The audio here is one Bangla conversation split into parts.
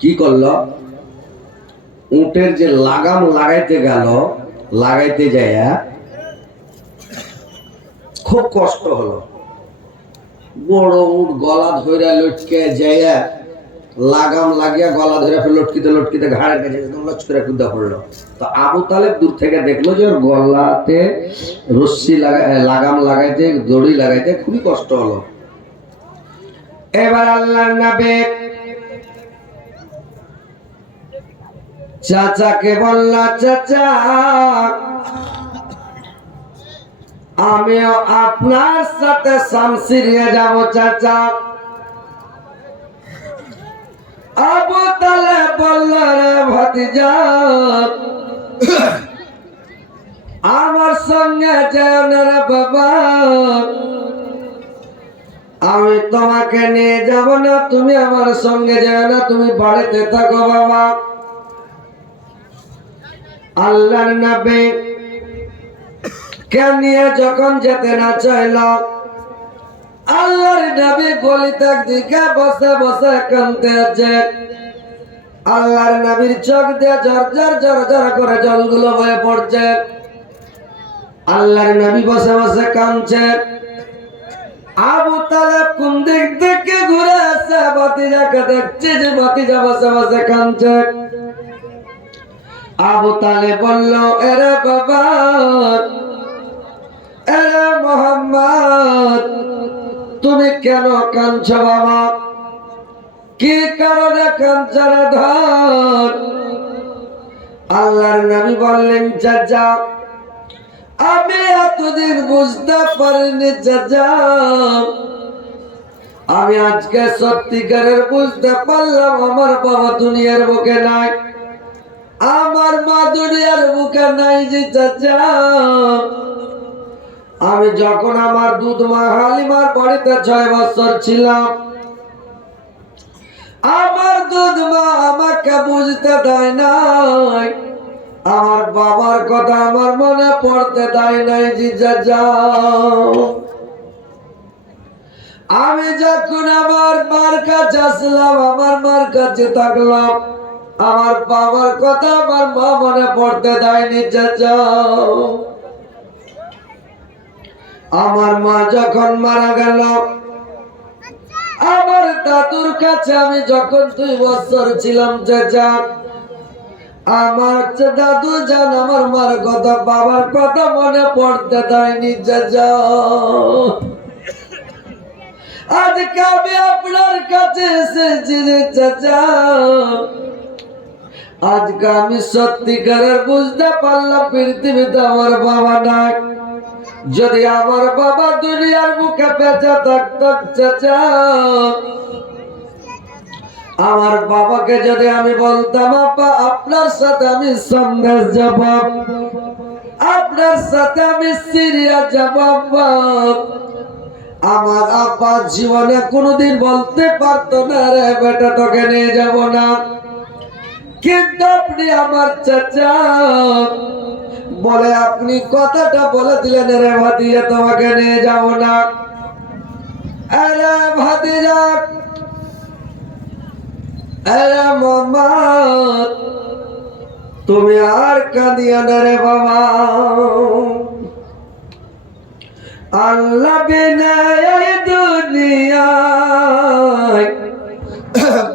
কি করলো, উটের যে লাগাম লাগাইতে গেল, লাগাইতে যাইয়া খুব কষ্ট হলো। বড় উট গলা ধরে লটকে যাইয়া লাগাম লাগিয়া গলা ধরে লটকিতে লটকিতে ঘাড়ের কাছে লচ করে কুদা পড়লো। তো আবু তালেব দূর থেকে দেখলো যে ওর গলাতে রশ্মি লাগাম লাগাইতে, দড়ি লাগাইতে খুবই কষ্ট হলো। এবার আল্লাহর নবী চাচাকে বলল, চাচা আমিও আপনার সাথে শামসিরিয়ে যাব চাচা। আবু তালেব বলল, রে ভাতিজা আমার সঙ্গে যেও না রে বাবা, আমি তোমাকে নিয়ে যাব না, তুমি আমার সঙ্গে যেও না, তুমি বাড়িতে থাকো বাবা। আল্লাহর নবী কে নিয়ে যখন যেতে না চাইল, আল্লাহর নবী গলিতে দিকে বসে বসে কাঁদতে আছে। আল্লাহর নবীর চোখ দিয়ে ঝরঝর ঝরঝর করে জলগুলো বয়ে পড়ছে। আল্লাহর নবী বসে বসে কাঁদছে। আবু তালেব কোন দিক থেকে ঘুরে আসে ভাতিজাকে দেখছে যে ভাতিজা বসে বসে কাঁদছে। আবু তালেব বলল, এরে বাবা, এরে মোহাম্মদ, তুমি কেন কাঁদছো বাবা? কি কারণে কাঁদছো রে ধর? আল্লাহর নবী বললেন, চাচা আমি এতদিন বুঝতে পারিনি চাচা, আমি আজকে সত্যিকারের বুঝতে পারলাম আমার বাবা দুনিয়ার বুকে নাই, আমার মা দুনিয়ার বুকে নাই যে চাচা। আমি যখন আমার দুধ মা হালিমার বাড়িতে 6 বছর ছিলাম, আমার দুধ মা আমাকে বুঝতে দেয় নাই, আমার বাবার কথা আমার মনে পড়তে দেয় নাই জি চাচা। আমি যখন আমার মার কাছে আসলাম, আমার মার কাছে থাকলাম, আমার বাবার কথা আমার মা মনে পড়তে দেয়নি চাচা। আমার মা যখন মারা গেল, আমার দাদুর কাছে আমি যখন 2 বছর ছিলাম চাচা, আমার দাদু জান আমার মার কথা বাবার কথা মনে পড়তে দেয়নি চাচা। আজকে আমি আপনার কাছে এসেছি রে চাচা, আজকে আমি সত্যিকারের বুঝতে পারলাম পৃথিবীতে আমার বাবা নাই। যদি আমার বাবা দুনিয়ার বুকে বেঁচে থাকতো চাচা, আমার বাবাকে যদি আমি বলতাম, আপা আপনার সাথে আমি সন্দেশ যাব, আপনার সাথে আমি সিরিয়া যাব, আমার আপা জীবনে কোনোদিন বলতে পারতো না, রে বেটা তোকে নিয়ে যাব না। কিন্তু আপনি আমার চাচা বলে আপনি কথাটা বলে দিলেন, রে ভাতিজা তোমাকে নিয়ে যাব না। আরে ভাতিজা, আরে মামা, তুমি আর কাঁদিও না রে বাবা, আল্লাহ বিনা এই দুনিয়ায়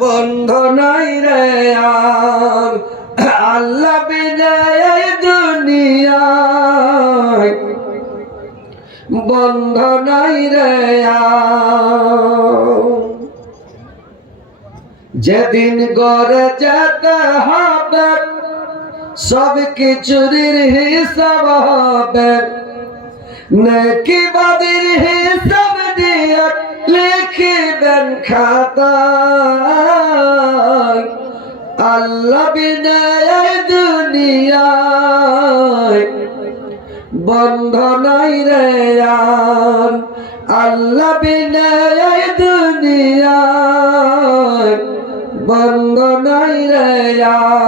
বন্ধ নাই রে আর, আল্লাহ বিনা এই দুনিয়ায় বন্ধ নাই রে আর। যেদিন গড়ে যেতে হবে সব কিছুর হিসাব হবে, নেকি বাদির হিসাব দিয়ে লিখিবেন খাতায়, আল্লাহ বিনা এই দুনিয়ায় বন্ধ নাই রে আর, আল্লাহ বিনা এই দুনিয়ায় বন্ধ নাই রে আর।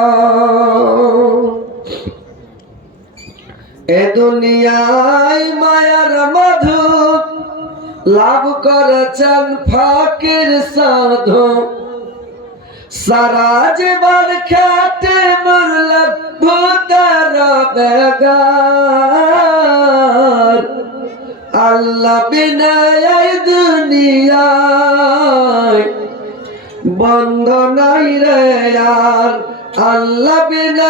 এ দুনিয়ায় মায়ার মধু লাভ করেছেন ফকির সাধু, সারা জীবন খেটে মরলাম ভূতার বেগার, আল্লাহ বিনা এই দুনিয়ায় বন্ধ নাই রে আর, আল্লাহ বিনা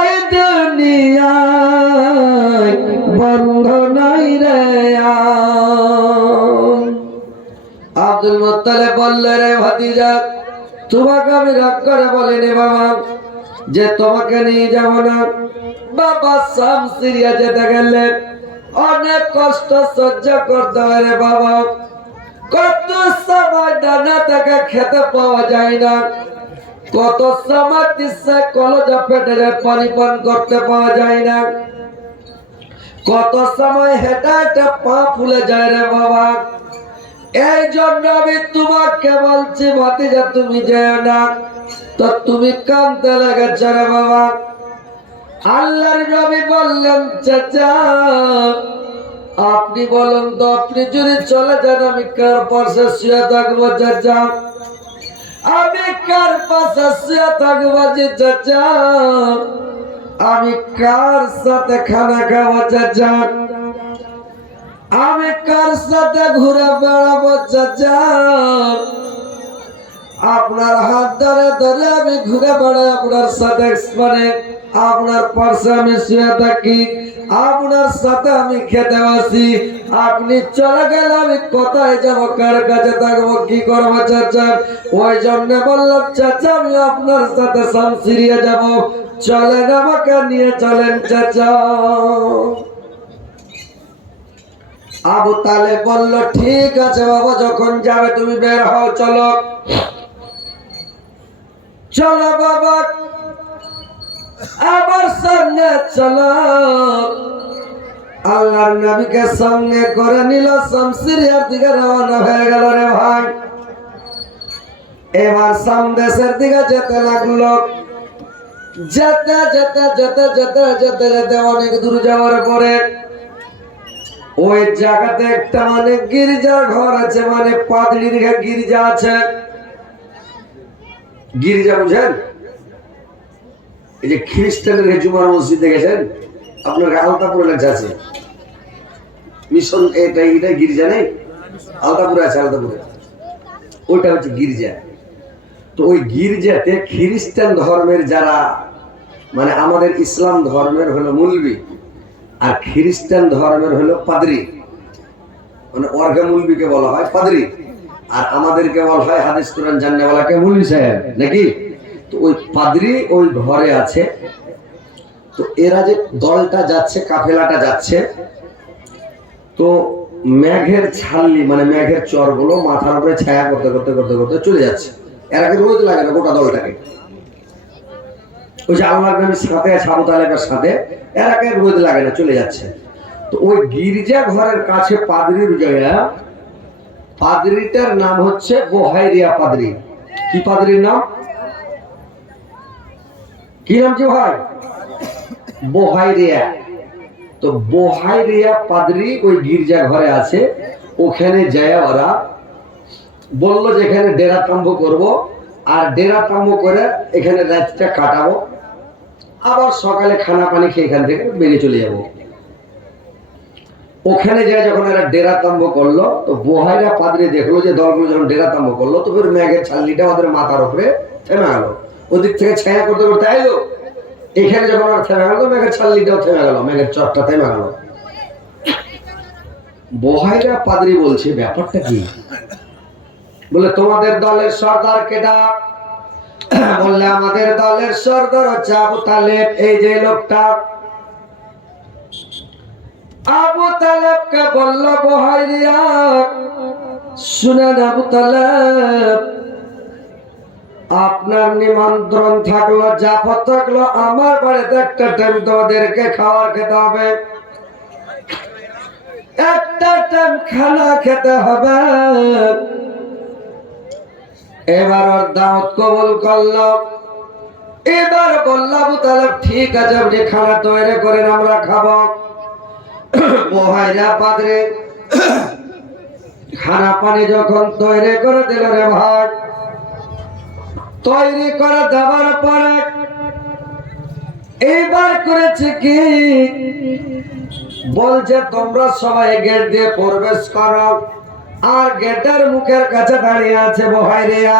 এই দুনিয়ায় বন্ধ নাই রে আর। আব্দুল মুত্তালিব বললে, রে ভাতিজা, তোমাকে আমি রাগ করে বলিনি বাবা যে তোমাকে নিয়ে যাব না। বাবা শাম সিরিয়া যেতে গেলে অনেক কষ্ট সহ্য করতে হয় রে বাবা। কত সময় দানা থেকে খেতে পাওয়া যায় না, কত সময় তিসা কলজা ফেটে যায় পানি পান করতে পাওয়া যায় না, কত সময় হেঁটে হেঁটে পা ফুলে যায় রে বাবা। এই জন্য আমি তোমাকে বলছি ভাতিজা তুমি যেও না। তো তুমি কাঁদতে লেগেছ রে বাবা। আল্লাহর নবী বললেন, চাচা আপনি বলুন তো, আপনি যদি চলে যান আমি কার পাশে শুয়ে থাকবো চাচা? আমি কার পাশে শুয়ে থাকবো যে চাচা? আমি কার সাথে খানা খাবো চাচা? আমি কার সাথে ঘুরে বেড়াবো চাচা? আপনার হাত ধরে ধরে আমি ঘুরে বেড়াই আপনার সাথে, মানে আপনার পাশে আমি শুয়ে থাকি, আপনার সাথে আমি খেতে বসি। আপনি চলে গেলে আমি কোথায় যাব, কার কাছে থাকবো, কি করবো চাচা? ওই জন্য বললাম চাচা আমি আপনার সাথে শামসিরিয়া যাব, চলেন আমাকে নিয়ে চলেন চাচা। আবু তালেব বলল, ঠিক আছে বাবা, যখন যাবে তুমি বের হও, চলো চলো বাবা আবার সঙ্গে চলো। আল্লাহর নবীকে সঙ্গে করে নিল, শামসিরিয়ার দিকে রওনা হয়ে গেল রে ভাই। এবার শাম দেশের দিকে যেতে লাগলো। যেতে যেতে যেতে যেতে যেতে যেতে অনেক দূর যাওয়ার পরে ওই জায়গাতে একটা মানে গির্জার ঘর আছে, মানে পাদরির গির্জা আছে। গির্জা বুঝেন? এই যে খ্রিস্টানের জুমার মসজিদ দেখেছেন, আপনার আলতাপুরে লেখা আছে মিশন, এটা গির্জা নেই, আলতাপুরে আছে, আলতাপুরে ওইটা হচ্ছে গির্জা। তো ওই গির্জাতে খ্রিস্টান ধর্মের যারা, মানে আমাদের ইসলাম ধর্মের হলো মুলবি, আর খ্রিস্টান ধর্মের হলো পাদরি, মানে ওরকে মুলবিকে বলা হয় পাদরি, আর আমাদেরকে বলা হয় হাদিস কোরআন জাননেওয়ালাকে মুলবি সাহেব, নাকি? তো ওই পাদরি ওই ঘরে আছে। তো এরা যে দলটা যাচ্ছে, কাফেলাটা যাচ্ছে, তো মেঘের ছাল্লি মানে মেঘের চরগুলো মাথার উপরে ছায়া করতে করতে করতে করতে চলে যাচ্ছে। এরাকে রোদ লাগে না গোটা দলটাকে। ওই যে আল্লাহর নবীর সাথে আছে, আবু তালেবের সাথে, এরাকে রোদ লাগে না, চলে যাচ্ছে। তো ওই গির্জা ঘরের কাছে পাদরির জায়গা, পাদরিটার নাম হচ্ছে বোহাইরিয়া পাদরি। কি পাদরির নাম? কি নাম কি ভাই? বোহাইরিয়া। তো বোহাইরিয়া পাদরি ওই গির্জা ঘরে আছে। ওখানে যায় ওরা বললো যে এখানে ডেরা তাম্বু করবো, আর ডেরা তাম্বু করে এখানে রাতটা কাটাবো, আবার সকালে খানা পানি খেয়ে এখান থেকে বেরিয়ে চলে যাবো। ওখানে যায় যখন এরা ডেরা তাম্বু করলো, তো বোহাইরা পাদরি দেখলো যে দলগুলো যখন ডেরা তাম্বু করলো, তো ফের মেঘের ছাল্লিটা ওদের মাথার উপরে থেমে গেল। ওদিক থেকে ছায়া করতে করতে আইলো, এখানে যখন ওরা থেমে গেল, মেঘের ছাল্লিটাও থেমে গেল, মেঘের চটটা থেমে গেল। বোহাইরা পাদরি বলছে, ব্যাপারটা কি? বলে, তোমাদের দলের সর্দার কেডা? বললে, আমাদের দলের সর্দার হচ্ছে আবু তালেব, এই যে লোকটা। আবু তালেবকে বলল বোহাইরিয়া, শুনেন আবু তালেব, আপনার নিমন্ত্রণ থাকলো, জাফর থাকলো, আমার বাড়িতে একটা টাইম তোমাদেরকে খাবার খেতে হবে, একটা টাইম খানা খেতে হবে। এবার ওর দাওয়াত কবুল করলো। এবার বলল আবু তালেব, ঠিক আছে, আপনি খানা তৈরি করেন, আমরা খাবো। বোহাইরা পাদরে খানা পানি যখন তৈরি করে দিল রে ভাই, তৈরি করে দেওয়ার পরে এইবার করেছে কি, বলছে তোমরা সবাই গেট দিয়ে প্রবেশ করো। আর গেটের মুখের কাছে দাঁড়িয়ে আছে বহাইরিয়া।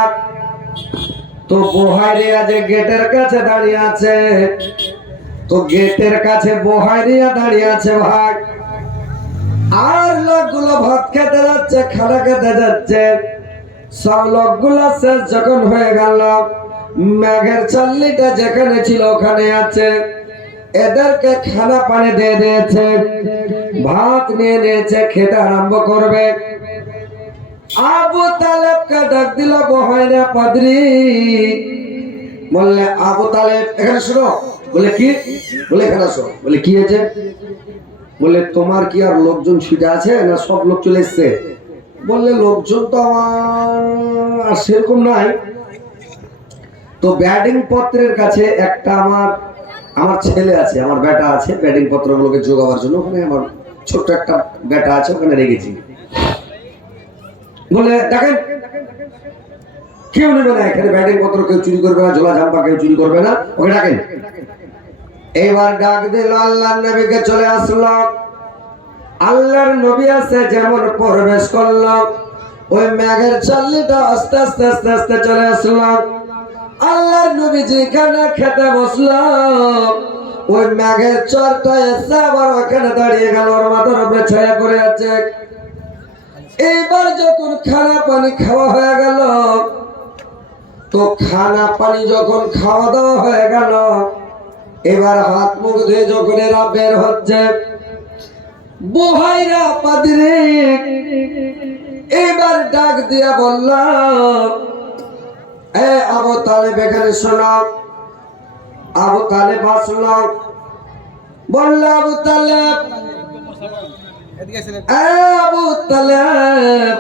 তো বহাইরিয়া যে গেটের কাছে দাঁড়িয়ে আছে, তো গেটের কাছে বহাইরিয়া দাঁড়িয়ে আছে ভাই। আর লোকগুলো ভাত খেতে যাচ্ছে, খানা খেতে যাচ্ছে। সব লোকগুলো শেষ যখন হয়ে গেল, মেঘের চাল্লিটা যেখানে ছিল ওখানে আছে, এদেরকে খানা পানি দিয়ে দিয়েছে, ভাত নিয়ে নিয়েছে, খেতে আরম্ভ করবে। আবু তালেবকে ডাক দিল বহাইরা পাদ্রী, বললে আবু তালেব এখানে শোনো। বলে কি? বলে এখানে আসো। বলে কি হয়েছে? বলে তোমার কি আর লোকজন ছুটে আছে না সব লোক চলে এসছে? বললে লোকজন তো আমার আর সেরকম নাই। তো ব্যাটিং পত্রের কাছে একটা আমার ছেলে আছে, আমার বেটা আছে, ব্যাটিং পত্রগুলোকে যোগাবার জন্য ওখানে আমার ছোট্ট একটা বেটা আছে, ওখানে রেখেছি। বলে দেখেন কেউ নেবে না এখানে, ব্যাটিং পত্র কেউ চুরি করবে না, ঝোলা ঝাম্পা কেউ চুরি করবে না, ওকে ডাকেন। এইবার ডাক দিল, আল্লাহর নবীকে চলে আসলো। আল্লাহর নবী আছে যেমন প্রবেশ করলো, ওই মেঘের চাল্লিটা আস্তে আস্তে আস্তে আস্তে চলে আসলো। আল্লাহর নবী যেখানে খেতে বসলো, ওই মেঘের চরটা এসে আবার ওখানে দাঁড়িয়ে গেল, ওর মাথার উপরে ছায়া করে আছে। এইবার যখন খানা পানি খাওয়া হয়ে গেল, তো খানা পানি যখন খাওয়া দাওয়া হয়ে গেল, এবার হাত মুখ ধুয়ে যখন এরা বের হচ্ছে, বহাইরা পাদ্রী এবার ডাক দিয়া বলল, এ আবু তালেব এখানে শোনো। আবু তালেব আসলো, বলল আবু তালেব, আবু তালেব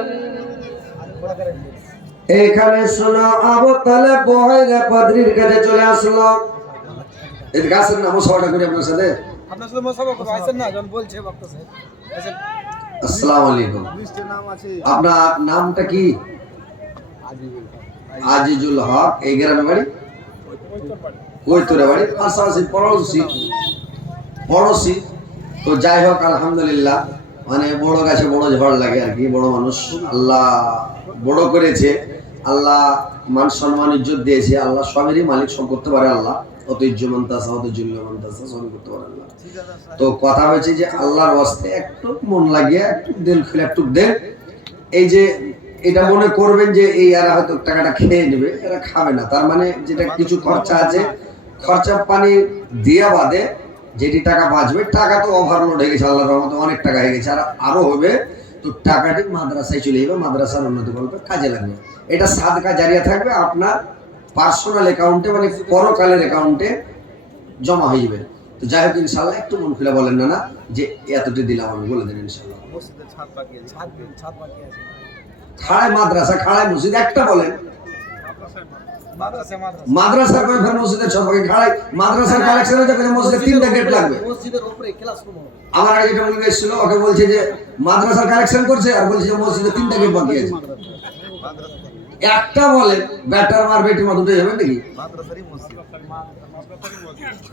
এখানে শোনো। আবু তালেব বহাইরা পাদ্রীর কাছে চলে আসলো। এর গাছের নাম সবাটা করি আপনার সাথে। আসসালামু আলাইকুম। আপনার নামটা কি? আজিজুল হক। এই গ্রামে বাড়ি? কৈতরে বাড়ি, পাশাপাশি পড়োশি। তো যাই হোক আলহামদুলিল্লাহ, মানে বড় গাছে বড় ঝড় লাগে আর কি। বড় মানুষ আল্লাহ বড় করেছে, আল্লাহ মান সম্মান ইজ্জত দিয়েছে। আল্লাহ সবেরই মালিক, সব করতে পারে আল্লাহ। অত ইজ্জমান তাসা অত জুল্লমান তাসা, সবই করতে পারে আল্লাহ। তো কথা হয়েছে যে আল্লাহর ওয়াস্তে একটু মন লাগিয়ে একটু দিল খুলে একটু দেন। এই যে এটা মনে করবেন যে এই এরা হয়তো টাকাটা খেয়ে নেবে, এরা খাবে না। তার মানে যেটা কিছু খরচা আছে, খরচা পানি দিয়া বাদে যেটি টাকা বাঁচবে, টাকা তো ওভারলোড হয়ে গেছে, আল্লাহর রহমতে অনেক টাকা হয়ে গেছে, আর আরো হবে। তো টাকাটি মাদ্রাসায় চলে যাবে, মাদ্রাসার উন্নতি করবে, কাজে লাগবে। এটা সাদকা জারিয়া থাকবে আপনার পার্সোনাল অ্যাকাউন্টে, মানে পরকালের অ্যাকাউন্টে জমা হয়ে যাবে। তো যাই হোক ইনশাল্লাহ একটু মন খুলে বলেন না যে এতটি দিলাম, আমি বলে দেন ইনশাল্লাহ। খাড়ায় মাদ্রাসা, খাড়ায় মসজিদ, একটা বলেন। মাদ্রাসার করে ফের মসজিদের সম্পর্কে খাড়ায় মাদ্রাসার কালেকশন হতে গেলে মসজিদে 3টা গেট লাগবে। মসজিদের উপরে ক্লাসরুম হবে। আমার আগে যেটা মনে এসেছিল, ওকে বলছে যে মাদ্রাসার কালেকশন করছে, আর বলছে যে মসজিদে 3টা গেট বাকি আছে। একটা বলেন, ব্যাটার মার বেটি মা দুটোই হবে নাকি?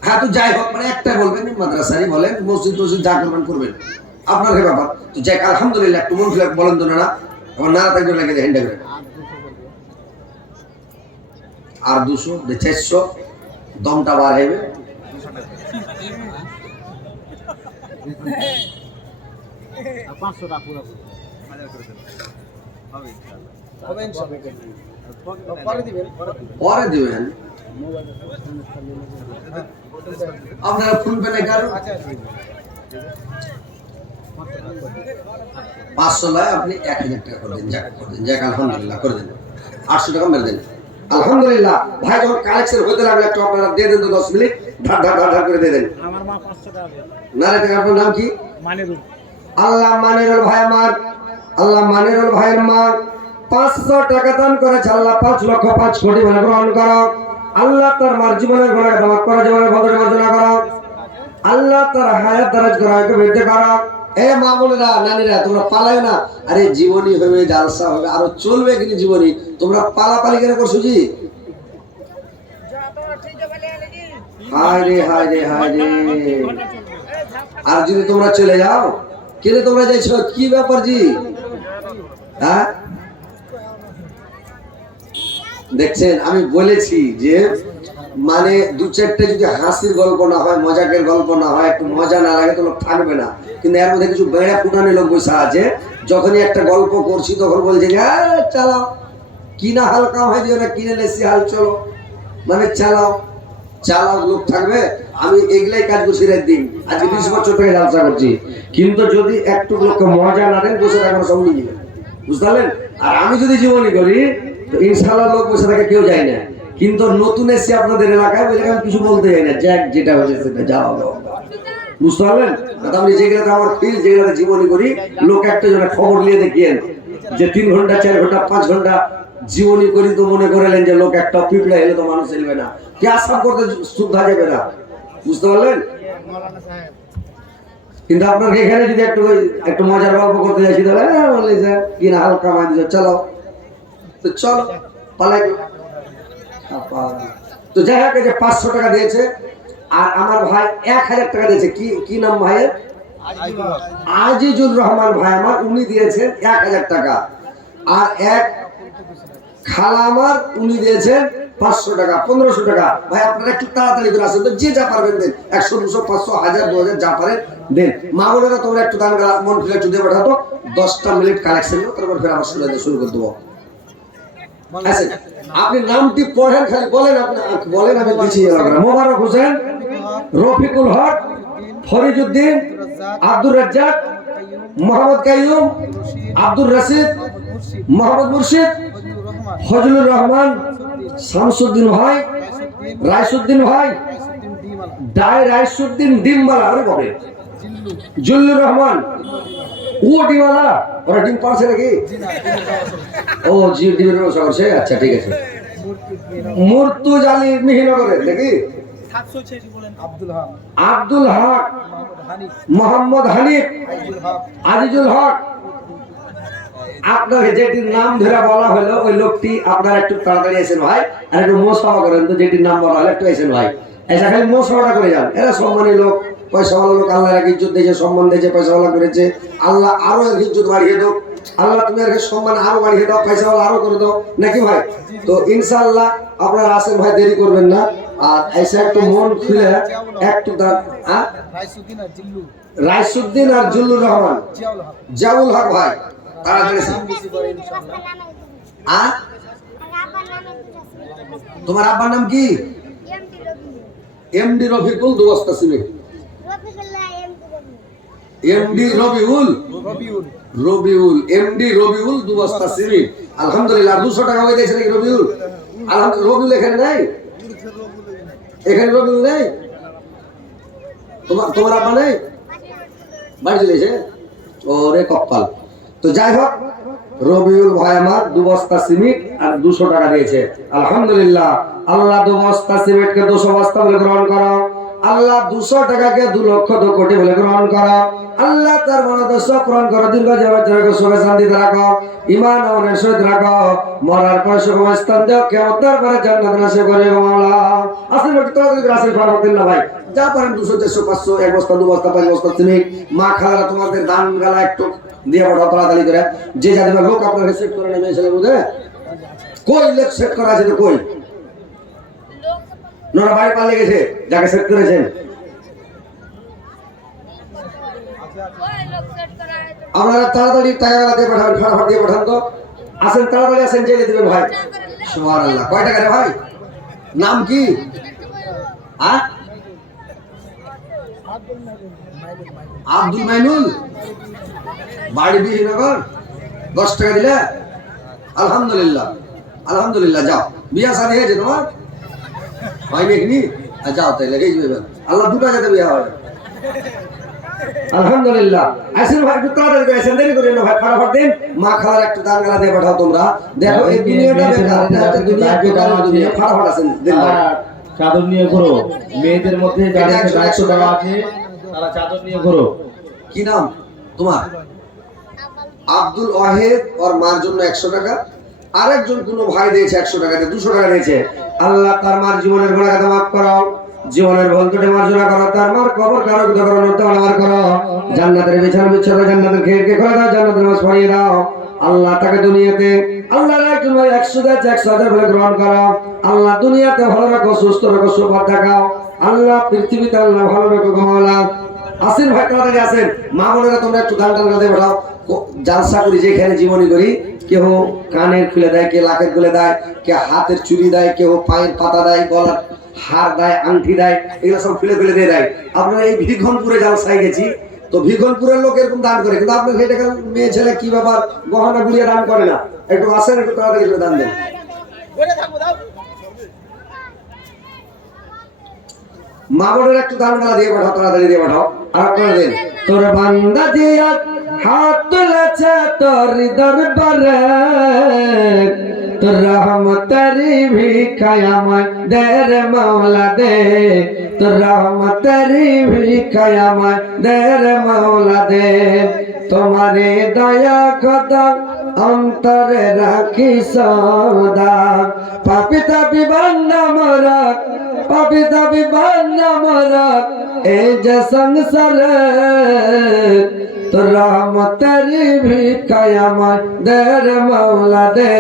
হ্যাঁ, তো যাই হোক মানে একটা বলবেন, মাদ্রাসারই বলেন, মসজিদ টসজিদ যা করবেন করবেন, আপনার ব্যাপার। তো যাই আলহামদুলিল্লাহ একটু মন খুলে বলেন তো না, আমার নারা থাকবে লাগে হ্যান্ডা করে। আর 200 400 দমটা বার হবে। পরে দিবেন আপনারা ফোন পে নাই কারো 500 নয়, আপনি 1000 টাকা করে দিন। যাক আলহামদুলিল্লাহ করে দিন। 800 টাকা মেরে দিন। আলহামদুলিল্লাহ ভাই, যখন কালেকশন হতে লাগলে একটু আপনারা দিয়ে দেন তো 10 মিনিট ধার ধার ধার ধার করে দিয়ে দেন। আমার মা 500 টাকা দেন। না রে, আপনার নাম কি? মানিরুল। আল্লাহ মানিরুল ভাই আমার, আল্লাহ মানিরুল ভাইয়ের মা 500 টাকা দান করেছে। আল্লাহ 5 লক্ষ 5 কোটি বলে গ্রহণ করো। আল্লাহ তার মার জীবনের গুনাহ ক্ষমা করে, জীবনের ভদ্র বর্জনা করো। আল্লাহ তার হায়াত দারাজ করা বৃদ্ধি করো। এ মা বোনেরা, নানীরা, তোমরা পালায় না। আরে জীবনী হবে, জালসা হবে, আরো চলবে কিন্তু জীবনী। তোমরা পালাপালি কেন করছো জি? হায় রে হায় রে হায় রে। আর যদি তোমরা চলে যাও, কেন তোমরা যাইছো, কি ব্যাপার জি? হ্যাঁ দেখছেন, আমি বলেছি যে মানে দু চারটে যদি হাসির গল্প না হয়, মজাকের গল্প না হয়, একটু মজা না লাগে তো লোক থাকবে না। কিন্তু এর মধ্যে কিছু বেড়া ফুটানি লোক বসে আছে, যখনই একটা গল্প করছি তখন বলছে যে চালাও, কিনা হালকা হয় দিও না, কিনে লেসি হাল চলো, মানে চালাও চালাও লোক থাকবে। আমি এগুলাই কাজ করছি রাত দিন, আজকে 20 বছর থেকে ব্যবসা করছি। কিন্তু যদি একটু লোককে মজা না দেন, বসে থাকবে সব নিয়ে যাবে, বুঝতে পারলেন? আর আমি যদি জীবনী করি তো ইনশাআল্লাহ লোক বসে থাকে, কেউ যায় না। কিন্তু নতুন এসে আপনাদের এলাকায় বলে আমি কিছু বলতে যাই না, জ্যাক যেটা হয়েছে সেটা যাও, বুঝতে পারলেন? আমি যেগুলোতে আমার ফিল, যেগুলোতে জীবনী করি, লোক একটা জনের খবর নিয়ে দেখিয়েন যে 3 ঘন্টা 4 ঘন্টা 5 ঘন্টা জীবনী করি, তো মনে করেলেন যে লোক একটা পিঁপড়া এলে তো মানুষ এলবে না, কে আশা করতে শুদ্ধা যাবে না, বুঝতে পারলেন? কিন্তু আপনাকে এখানে যদি একটু মজার গল্প করতে যাচ্ছি, তাহলে বললে যে কিনা হালকা মাই দিচ্ছে, চলো তো চলো পালাই। তো যাই হোক, যে 500 টাকা দিয়েছে, আর আমার ভাই 1000 টাকা দিয়েছে। কি নাম ভাইয়ের? আজিজুল রহমান ভাই আমার, উনি দিয়েছেন 1000 টাকা। আর এক খালা আমার, উনি দিয়েছেন 500 টাকা, 1500 টাকা। ভাই আপনারা একটু তাড়াতাড়ি করে আসেন তো, যে যা পারবেন দেন, 100 200 500 1000 2000 যা পারেন দেন। মা বোনেরা তোমরা একটু দান মন খুলে একটু দিয়ে পাঠাতো, 10টা মিনিট কালেকশন নেব, তারপর ফের আমার শুরু করে দেবো। আচ্ছা, আপনি নামটি পড়েন, খালি বলেন, আপনি বলেন, আমি পিছিয়ে যাবো না। মোবারক হোসেন, রফিকুল হক, ফরিজউদ্দিন, আব্দুর রাজ্জাক, মোহাম্মদ কাইয়ুম, আব্দুর রশিদ, মোহাম্মদ মুর্শিদ, ফজলুর রহমান, শামসুদ্দিন ভাই, রাইসুদ্দিন ভাই, রাইসুদ্দিন ডিমবালা, আরে বলে জুল্লুর রহমান, ও ডিমবালা, ওরা ডিম পারছে নাকি? ও জি, ডিমের ব্যবসা করছে, আচ্ছা ঠিক আছে। মুর্তুজ আলী মিহিনগরের নাকি? আব্দুল হক, মোহাম্মদ হানিফ, আজিজুল হক। আপনাকে যেটির নাম ধরে বলা হলো, ওই লোকটি আপনারা একটু তাড়াতাড়ি আসেন ভাই, আর একটু মোসাফা করেন তো, যেটির নাম বলা হলো একটু আসেন ভাই, এসে খালি মোসাফাটা করে যান। এরা সম্মানী লোক, পয়সাওয়ালা লোক, আল্লাহ এক ইজ্জত দিয়েছে, সম্মান দিয়েছে, পয়সাওয়ালা করেছে, আল্লাহ আরো এক ইজ্জত বাড়িয়ে দাও, আল্লাহ তুমি আর সম্মান আরো বাড়িয়ে দাও, পয়সাওয়ালা আরো করে দাও, নাকি ভাই? তো ইনশাআল্লাহ আপনারা আসেন ভাই, দেরি করবেন না। আর এসে একটু মন খুলে একটু রাইসুদ্দিন আর জুল্লুর রহমান, জিয়াউল হক ভাই, তাড়াতাড়ি। তোমার আব্বার নাম কি? এমডি রফিকুল, 2 বস্তা cement. MD Rabiul, MD Rabiul, 2 বস্তা সিমেন্ট। আলহামদুলিল্লাহ। 200 টাকা হয়ে গেছে নাকি রবিউল? আলহামদুলিল্লাহ। রবিউল এখানে নাই, এখানে রবিউল নেই। তোমার আব্বা নেই, বাড়ি চলে এসে, ওরে কপাল। তো যাই হোক, রবিউল ভাই আমার 2 বস্তা সিমেন্ট আর 200 টাকা দিয়েছে, আলহামদুলিল্লাহ। আল্লাহ 2 বস্তা সিমেন্টকে 200 বস্তা বলে গ্রহণ করো, আল্লাহ 200 টাকাকে 2 লক্ষ 2 কোটি বলে গ্রহণ করো, আল্লাহ তার মনোদর্শ পূরণ করো, দীর্ঘ জীবন সুখে শান্তিতে রাখো, ঈমান ও সহিত রাখো, মরার পর সুখময় স্থান দাও, কিয়ামতের পরে জান্নাত নসিব করে গো মাওলা। আসেন একটু তাড়াতাড়ি আসেন, ফারুকুল্লাহ ভাই, যা পারেন 200 400 500 1 বস্তা 2 বস্তা 5 বস্তা সিমেন্ট। মা খালা তোমাদের দান গালা একটু দিয়ে পাঠাও তাড়াতাড়ি করে, যে যা দেবে। লোক আপনার সেট করে নেবে এসে বুঝে, কই লোক সেট করা আছে তো? কই নোরা বাড়ি পালিয়ে গেছে, যাকে সেট করেছেন। আপনারা তাড়াতাড়ি টাকা দিয়ে পাঠাবেন, ফটাফট দিয়ে পাঠান তো। আসেন তাড়াতাড়ি আসেন, জেলে দিবেন ভাই। সুবহানাল্লাহ। কয় টাকা রে ভাই? নাম কি? আব্দুল মাইনুল, বাড়ি বিহিনগর। 10 টাকা দিলে আলহামদুলিল্লাহ, আলহামদুলিল্লাহ। যাও, বিয়া শাদী হয়েছে তোমার? হয়নি এখনি? যাও তাইলে এই যাবে, আল্লাহ 2টা যাতে বিয়া হয়, আলহামদুলিল্লাহ। আসেন ভাই, একটু তাড়াতাড়ি করে আসেন, দেরি করেন না ভাই, ফটাফট দিন। মা খালার একটু দান গালা দিয়ে পাঠাও তোমরা। দেখো এই দুনিয়াটা বেকার, এটা হচ্ছে দুনিয়া বেকার দুনিয়া। ফটাফট আসেন, দিন ভাই। চাদর নিয়ে ঘোরো, মেয়েদের মধ্যে যাদের 150 টাকা আছে তারা চাদর নিয়ে ঘোরো। কি নাম তোমার? আব্দুল ওয়াহিদ। ওর মার জন্য 100 টাকা, আরেকজন কোনো ভাই দিয়েছে 100 টাকা দিয়ে 200 টাকা দিয়েছে, আল্লাহ তার মার জীবনের গুনাহ মাফ করো, জীবনের ভুল ত্রুটি মার্জনা করো, তার মার কবর কারো করো, নতওয়ালা করো, জান্নাতের বিছানা বিছানা, জান্নাতের খিড়কি খুলে দাও, জান্নাতের নামাজ পড়িয়ে দাও। আল্লাহ তাকে দুনিয়াতে আল্লাহর একজন ভাই 100 দিয়েছে, 100,000 বলে গ্রহণ করো। আল্লাহ দুনিয়াতে ভালো রাখো, সুস্থ রাখো, সুপথ দেখাও। আল্লাহ পৃথিবীতে আল্লাহ ভালো রাখো মাওলা। আসেন ভাই, তাড়াতাড়ি আসেন। মা বোনেরা তোমরা একটু গান টান গাতে পাঠাও। জালসা করি যেখানে জীবনী করি, কেউ কানের খুলে দেয়, কে লাখের খুলে দেয়, কে হাতের চুড়ি দেয়, কেউ পায়ের পাতা দেয়, গলার হার দেয়, আংটি দেয়, এগুলো সব খুলে খুলে দিয়ে দেয়। আপনারা এই ভিগনপুরে জালসায় গেছি, তো ভিগনপুরের লোক এরকম দান করে, কিন্তু আপনার সেটাকে মেয়ে ছেলে কি ব্যাপার গহনা গুলিয়ে দান করে না। একটু আসেন, একটু তাড়াতাড়ি করে দান দেন। মা বোনের একটু দান গালা দিয়ে পাঠাও, তাড়াতাড়ি দিয়ে পাঠাও। আর আপনারা দেন। তোর বান্দা দিয়া হাত তুলেছে তোর দরবারে, তোর রহমতেরি ভিখায় আমায় দে রে মাওলা দে, তোর রহমতেরি ভিখায় আমায় দে রে মাওলা দে। তোমারে দয়া খোদা অন্তরে রাখি সদা, পাপি তাপি বান্দা মোরা, পাপি তাপি বান্দা মোরা এই যে সংসারে, তোর রহমতেরি ভিখায় আমায় দে রে মাওলা দে,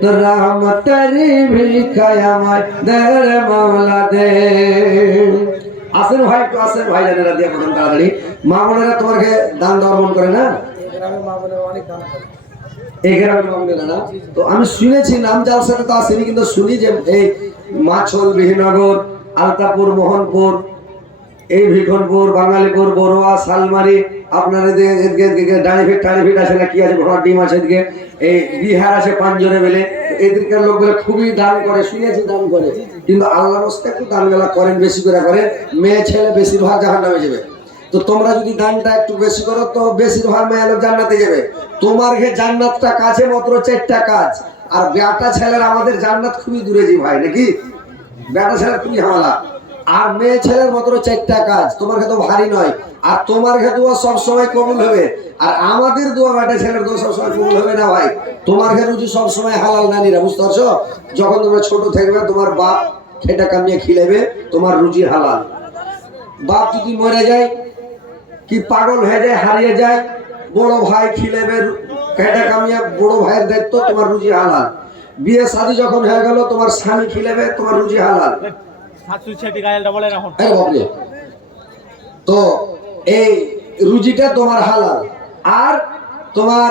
তোর রহমতেরি ভিখায় আমায় দে রে মাওলা দে। আসেন ভাই, একটু আসেন ভাই, জানেরা দিয়ে প্রথম তাড়াতাড়ি। মা বোনেরা তোমাকে দান দেওয়ার মন করে না? এই গ্রামের মা বোনেরা না? তো আমি শুনেছি, নাম জালসাতে তো আসেনি, কিন্তু শুনি যে এই মাছল, বিহিনগর, আলতাপুর, মোহনপুর, এই ভিখনপুর, বাঙালিপুর, বড়ুয়া, শালমারি, আপনার এদিকে ডাড়িফিট আছে না কি আছে, ঘোড়ার ডিম আছে, এদিকে এই বিহার আছে, পাঞ্জরে বেলে, এদিকের লোকগুলো খুবই দান করে, শুনেছি দান করে, কিন্তু আল্লাহর রাস্তায় একটু দানগুলা করেন, বেশি করে করেন। মেয়ে ছেলে বেশিরভাগ জাহান্নামে যাবে। তো তোমরা যদি দানটা একটু বেশি করো তো বেশিরভাগ মেয়ে লোক জান্নাতে যাবে। তোমার ঘে জান্নাতটা কাছে মাত্র 4টা কাজ, আর বেটা ছেলের আমাদের জান্নাত খুবই দূরে জি ভাই, নাকি? বেটা ছেলের খুবই হামলা, আর মেয়ে ছেলের মাত্র 4টা কাজ। তোমার ক্ষেত্রে ভারী নয়, আর তোমার ক্ষেত্রে সব সময় কবুল হবে, আর আমাদের দোয়া বেটা ছেলের দোয়া সব সময় কবুল হবে না ভাই। তোমার ক্ষেত্রে রুজি সব সময় হালাল, নানিরা বুঝতে পারছো? যখন তোমরা ছোট থাকবে তোমার বাপ খেটা কামিয়ে খিলেবে, তোমার রুজি হালাল। বাপ যদি মরে যায় কি পাগল হয়ে যায়, হারিয়ে যায়, বড় ভাই খিলেবে খেটা কামিয়ে, বড় ভাইয়ের দায়িত্ব, তোমার রুজি হালাল। বিয়ে শাদী যখন হয়ে গেল তোমার স্বামী খিলেবে, তোমার রুজি হালাল। তো এই রুজিটা তোমার হালাল। আর তোমার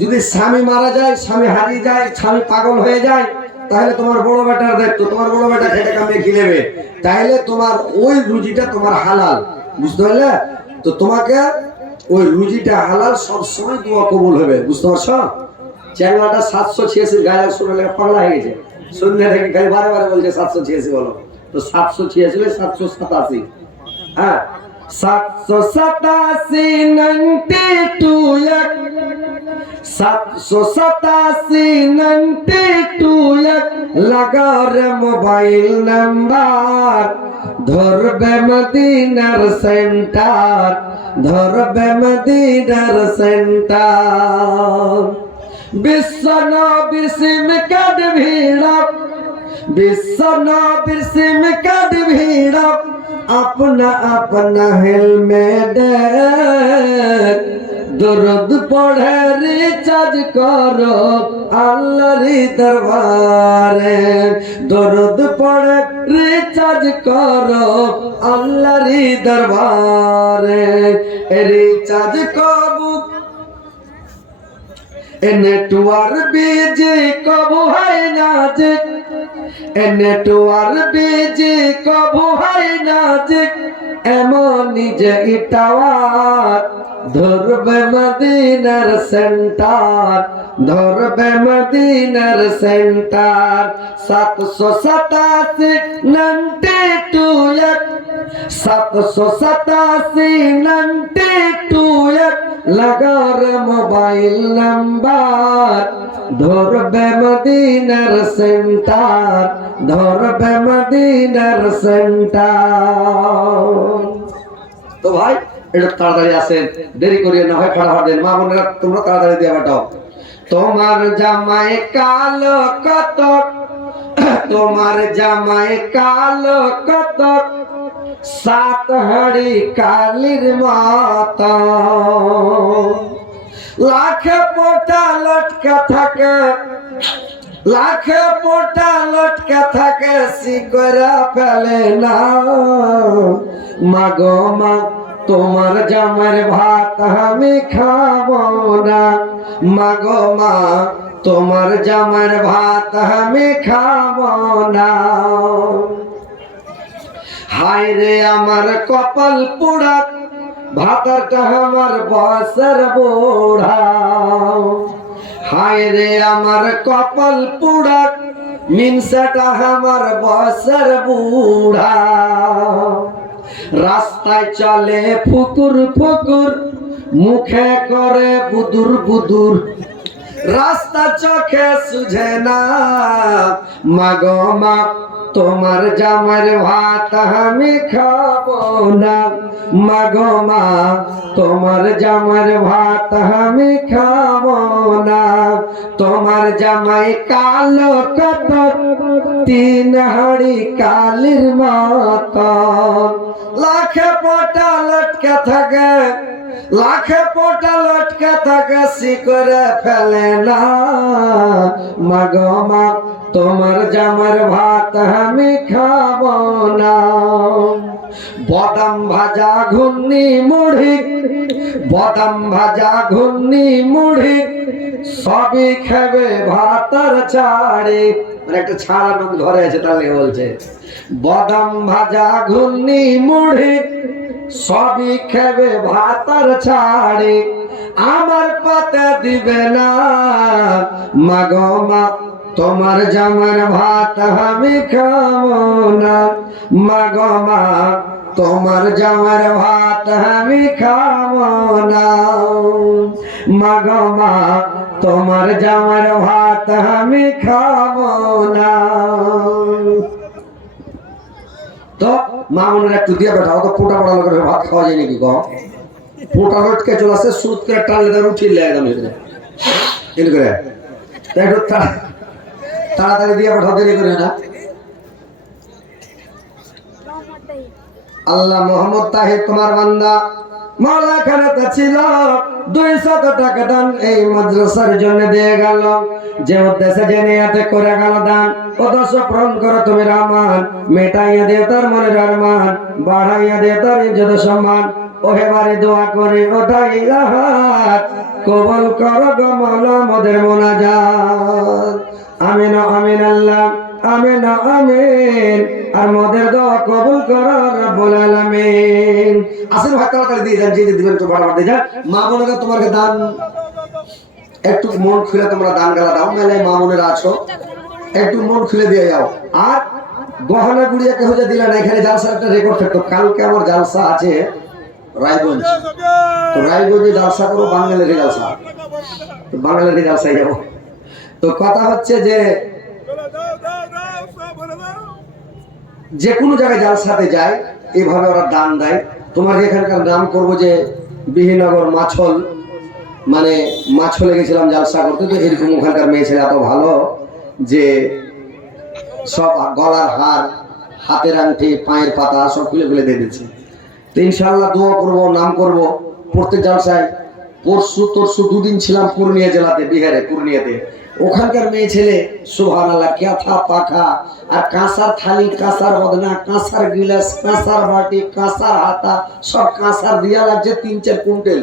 যদি স্বামী মারা যায়, স্বামী হারিয়ে যায়, স্বামী পাগল হয়ে যায়, তাহলে তোমার বড় বেটার দায়িত্ব, তোমার বড় বেটা খেটে কামিয়ে খিলেবে, তাহলে তোমার ওই রুজিটা তোমার হালাল, বুঝতে পারলে? তো তোমাকে ওই রুজিটা হালাল, সব সময় দোয়া কবুল হবে, বুঝতে পারছো? চ্যাংলাটা 786 গায়ে শুনে পাগলা হয়ে গেছে, সন্ধ্যা থেকে খালি বারে বারে বলছে 786 বলো। তো 786 787, হ্যাঁ 787 92 787 92 লাগার মোবাইল নাম্বার, ধরবে মদিনার সেন্টার, ধরবে মদিনার সেন্টার। বিশ্ব নবীর সিম কার্ড ভিড়, বিশ্ব নবীর সিম কার্ড ভিড়, अपना अपना हेलमेट, दर्द पढ़े रिचार्ज करो अल्लाहर दरबारे, दर्द पढ़े रिचार्ज करो अल्लाहर दरबारे। रिचार्ज कबू नेटवर्क बिजी कबू है नाजिक, नेटवर्क बिजी कबू है नाजिक, एमनी जे टावर, धरबे मदीनार सेंटर, धरबे मदीनार सेंटर। 787 92 787 92 লাগার মোবাইল নাম্বার, ধরবে মদিনার সেন্টার, ধরবে মদিনার সেন্টার। তো ভাই এটা তাড়াতাড়ি আসেন, দেরি করিয়ে না হয়, ফটাফট দেন। মা বোনেরা তোমরা তাড়াতাড়ি দিয়ে পাঠাও। তোমার জামাই কালো কতক, তোমার জামাই কালো কতক, সাত হাড়ি কালির মত। লাখে পোটা লটকা থাকে, লাখে পোটা লটকা থাকে, শিকড়া ফেলে না। মাগো মা তোমার জামার ভাত আমি খাবো না। মাগো মা তোমার জামার ভাত আমি খাবো না। হায় রে আমার কপাল পোড়া, ভাতটা আমার বসর বুড়া। হায় রে আমার কপাল পোড়া, মিনসাটা আমার বসর বুড়া। রাস্তায় চলে ফুকুর ফুকুর, মুখে করে বুদুর বুদুর। রাস্তা চোখে সুঝে না। মাগো মা তোমার জামার ভাত আমি খাবো না। মাগো মা তোমার জামার ভাত আমি খাবো না। তোমার জামাই কালো কতক, তিন হাড়ি কালির মত। লাখে পোটা লটকে থাকে, লাখে পোটা লটকে থাকে, শিকড়ে ফেলে না। মাগো মা তোমার জামার ভাত আমি খাবো না। বাদাম ভাজা ঘুগনি মুড়ি, বাদাম ভাজা ঘুগনি মুড়ি, সবই খাবে ভাতার ছাড়ে। মানে একটা ছাড়া লোক ধরে আছে, তাহলে বলছে বাদাম ভাজা ঘুগনি মুড়ি, সবই খাবে ভাতার ছাড়ে, আমার পাতে দিবে না। মাগো মা তোমার জামার ভাত আমি খাবো না। মাগো মা তোমার জামার ভাত আমি খাবো না। মাগো মা তোমার জামার ভাত আমি খাবো না। তো মা মনে একটু দিয়ে বেঠাও তো, পোটা পড়া লোকের ভাত খাওয়া যায় নাকি? গো পোটা লটকে চলে আসে, সুদ করে টানলে তার উঠিলে একদম এরকম করে একটু তাড়াতাড়ি দিয়ে পাঠাও, দেরি করে না। আল্লাহ মোহাম্মদ তাহির তোমার বান্দা মাওলা খানাতে ছিল, 200 টাকা দান এই মাদ্রাসার জন্য দিয়ে গেল। যে উদ্দেশ্যে যে নিয়াতে করে গেল দান, উদ্দেশ্য পূরণ করো তুমি রহমান। মেটাইয়া দিয়ে তার মনের আরমান, বাড়াইয়া দিয়ে তার ইজ্জত সম্মান। ওহে বারে দোয়া করে ওঠাই হাত, কবুল করো গো মাওলা আমাদের মোনাজাত। আমিন আমিন আল্লাহ, আমিন আমিন। আর মোদের দোয়া কবুল করো রব্বুল আলামিন। আসেন ভাই তাড়াতাড়ি দিয়ে যান, যে দিবেন তো বড় দিয়ে যান। মা বোনেরা তোমাকে দান একটু মন খুলে তোমরা দান গালা দাও, মেলায় মা বোনেরা আছো, একটু মন খুলে দিয়ে যাও। আর গহনা গুড়িয়া কেউ যে দিলেন, এখানে জালসার একটা রেকর্ড থাকতো। কালকে আমার জালসা আছে রায়গঞ্জ, তো রায়গঞ্জে জালসা করবো, বাঙালির জালসা, তো বাঙালির জালসায় যাবো। তো কথা হচ্ছে যে যে কোনো জায়গায় জালসাতে যায়, এইভাবে ওরা দান দেয়। তোমাকে এখানকার নাম করবো যে বিহিনগর মাছল, মানে মাছলে গেছিলাম জালসা করতে। তো এরকম ওখানকার মেয়ে ছেলে এত ভালো যে সব গলার হার, হাতের আংটি, পায়ের পাতা সব খুলে খুলে দিয়ে দিচ্ছে। তো ইনশাল্লাহ দোয়া করবো, নাম করবো প্রত্যেক জালসায়। পরশু তরশু দুদিন ছিলাম পূর্ণিয়া জেলাতে, বিহারে পূর্ণিয়াতে। ওখানকার মেয়ে ছেলে সুবহানাল্লাহ, ক্যাথা পাখা আর কাঁসার থালি, কাঁসার বদনা, কাঁসার গিলাস, কাঁসার বাটি, কাঁসার হাতা, সব কাঁসার দিয়া লাগছে 3-4 কুইন্টাল।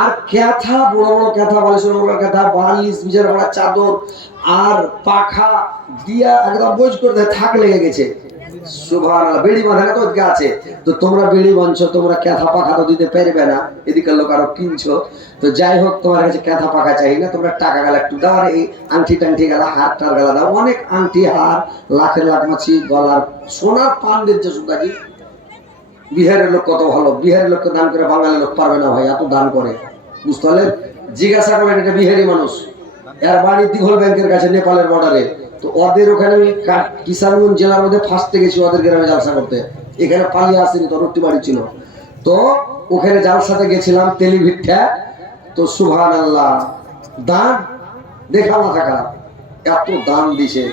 আর ক্যাথা, বড় বড় ক্যাথা, বালিশের বড় ক্যাথা, বালিশ, বিছার বড় চাদর আর পাখা দিয়া একদম বোঝ করে থাক লেগে গেছে। সুবহানাল্লাহ, বেড়ি বাঁধা তো আছে। তো তোমরা বেড়ি বাঁধছো, তোমরা ক্যাথা পাখা তো দিতে পারবে না, এদিকের লোক আরো কিনছো। তো যাই হোক, তোমার কাছে ক্যাথা পাখা চাই না, তোমরা টাকা গালা একটু দাও। আর এই আংটি টাংটি গালা, হার টার গালা দাও। অনেক আংটি, হার, লাখের লাখ মাছি, গলার সোনার পান দিচ্ছে সুদাজি। বিহারের লোক কত ভালো, বিহারের লোককে দান করে বাঙালি লোক পারবে না ভাই, এত দান করে। বুঝতে পারলেন? জিজ্ঞাসা করেন, এটা বিহারি মানুষ, এর বাড়ি দিঘল ব্যাংকের কাছে, নেপালের বর্ডারে। তো ওদের ওখানে আমি কিষানগঞ্জ জেলার মধ্যে ফার্স্টে গেছি ওদের গ্রামে জালসা করতে। এখানে পালিয়ে আসেনি, তরফটি বাড়ি ছিল। তো ওখানে জালসাতে গেছিলাম তেলি ভিক্ষা। তো সুবহানাল্লাহ, দান দেখা মাথা খারাপ, এত দাম দিছে।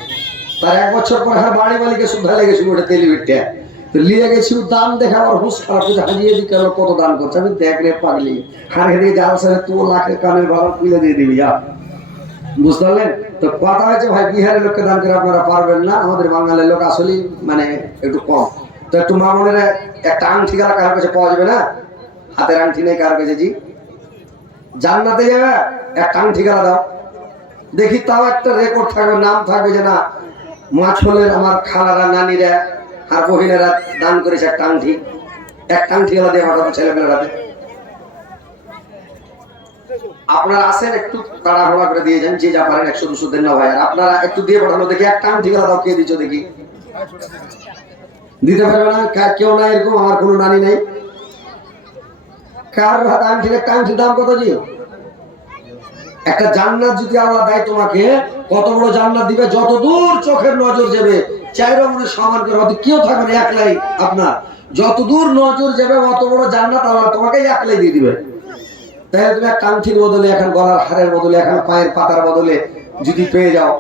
তার 1 বছর পর হ্যাঁ বাড়ি মালিকে শুদ্ধা লেগেছিল ওটা তেলিবিটটা, তো লিয়ে গেছি দাম দেখা আমার হুশ খারাপ হয়েছে, হাজিয়ে দিই কেন কত দাম করছে। আমি দেখ রে পাগলি, হারে দিয়ে জাল সাহেব তো লাখের কানের বাবা খুলে দিয়ে দিবি যা, বুঝতে পারলেন? তো কথা হচ্ছে ভাই বিহারের লোককে দান করে আপনারা পারবেন না, আমাদের বাঙালির লোক আসলেই মানে একটু কম। তো একটু মা বোনেরা একটা আংটি গেলা কারোর কাছে পাওয়া যাবে না? হাতের আংটি নেই কারোর কাছে, জি জান্নাতে যাবে একটা আংটি গেলা দাও দেখি, তাও একটা রেকর্ড থাকবে, নাম থাকবে যে না মাছলের আমার খালারা নানিরা আর বহিনেরা দান করেছে একটা আংটি গেলা দিয়ে পাঠাবো ছেলেমেয়ের হাতে। আপনারা আসেন একটু তাড়াহুড়া করে দিয়ে যান, যে যা পারেন 100-200 দেন না ভাই, আর আপনারা একটু দিয়ে পাঠানো দেখি, একটা আংটি গেলা দাও, কে দিচ্ছ দেখি, দিতে পারবে না কেউ না এরকম, আমার কোনো নানি নেই। কার হাতে আংটি, একটা আংটির দাম কত জি? একটা জান্নাত যদি আল্লাহ দেয় তোমাকে, কত বড় জান্নাত দিবে, যত দূর চোখের নজর যাবে 4 রঙের সমান করে, হয়তো কেউ থাকবে না, একলাই আপনার, যত দূর নজর যাবে অত বড় জান্নাত আল্লাহ তোমাকে একলাই দিয়ে দিবে। তাহলে তুমি একটা আংটির বদলে, এখন গলার হারের বদলে, এখন পায়ের পাতার বদলে যদি পেয়ে যাও,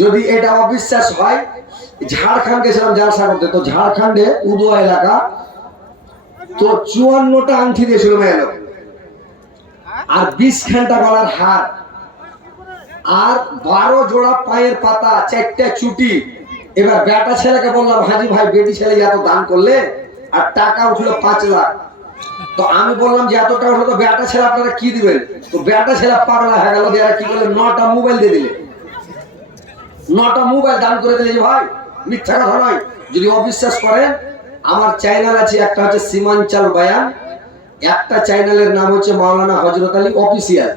যদি এটা অবিশ্বাস হয়, ঝাড়খণ্ড গেছিলাম জালসা করতে, তো ঝাড়খণ্ডে উদুয়া এলাকা, তো 54টা আংটি দিয়েছিল মেয়ে লোক, আর 20 ঘন্টা গলার হার, আর 12 জোড়া পায়ের পাতা, 4টা চুটি। এবার বেটা ছেলেকে বললাম হাজি ভাই বেটি ছেলে এত দান করলে, আর টাকা উঠলো 5 লাখ। তো আমি বললাম যে এত টাকা উঠলো তো বেটা ছেলে আপনারা কি দিবেন? তো বেটা ছেলে পাগলা হয়ে গেল, কি করলেন 9টা মোবাইল দিয়ে দিলে, 9টা মোবাইল দান করে দিলে। যে ভাই মিথ্যা কথা নয়, যদি অবিশ্বাস করেন আমার চ্যানেল আছে, একটা হচ্ছে সীমাঞ্চল বয়ান, একটা চ্যানেলের নাম হচ্ছে মাওলানা হযরত আলী অফিসিয়াল।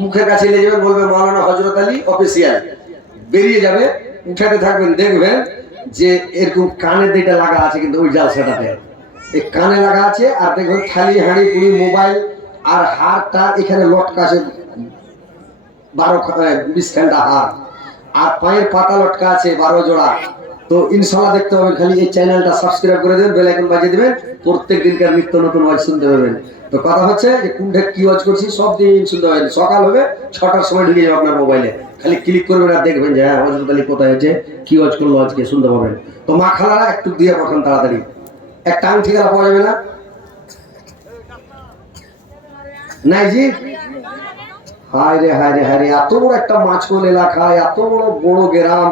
মুখের কাছে নিয়ে যাবেন, বলবে মাওলানা হযরত আলী অফিসিয়াল, বেরিয়ে যাবে, উঠাতে থাকবেন, দেখবেন যে এরকম কানের দিকটা লাগা আছে, কিন্তু ওই জালসাটাতে এই কানে লাগা আছে, আর দেখবেন থালি হাঁড়ি পুরি মোবাইল আর হারটা এখানে লটকা আছে 20 ঘন্টা হার, আর পায়ের পাতা লটকা আছে 12 জোড়া। তো ইনশাআল্লাহ দেখতে পাবেন, খালি এই চ্যানেলটা সাবস্ক্রাইব করে দেবেন, বেল আইকন বাজিয়ে দিবেন, প্রত্যেক দিনকার নিত্য নতুন ওয়াজ শুনতে পাবেন। তো কথা হচ্ছে যে কোনটা কি ওয়াজ করছি সব দিন শুনতে পাবেন, সকাল হবে 6টার সময় ঢুকে যাবে আপনার মোবাইলে, খালি ক্লিক করবেন আর দেখবেন যে হ্যাঁ হযরত আলী কোথায় হচ্ছে, কি ওয়াজ করলো আজকে, শুনতে পাবেন। তো মা খালারা একটু দিয়ে পাঠান তাড়াতাড়ি, একটা আংটি গেলা পাওয়া যাবে না? নাই জি, হায় রে হায় রে হায় রে, এত বড় একটা মাছকোল এলাকা, এত বড় বড় গ্রাম,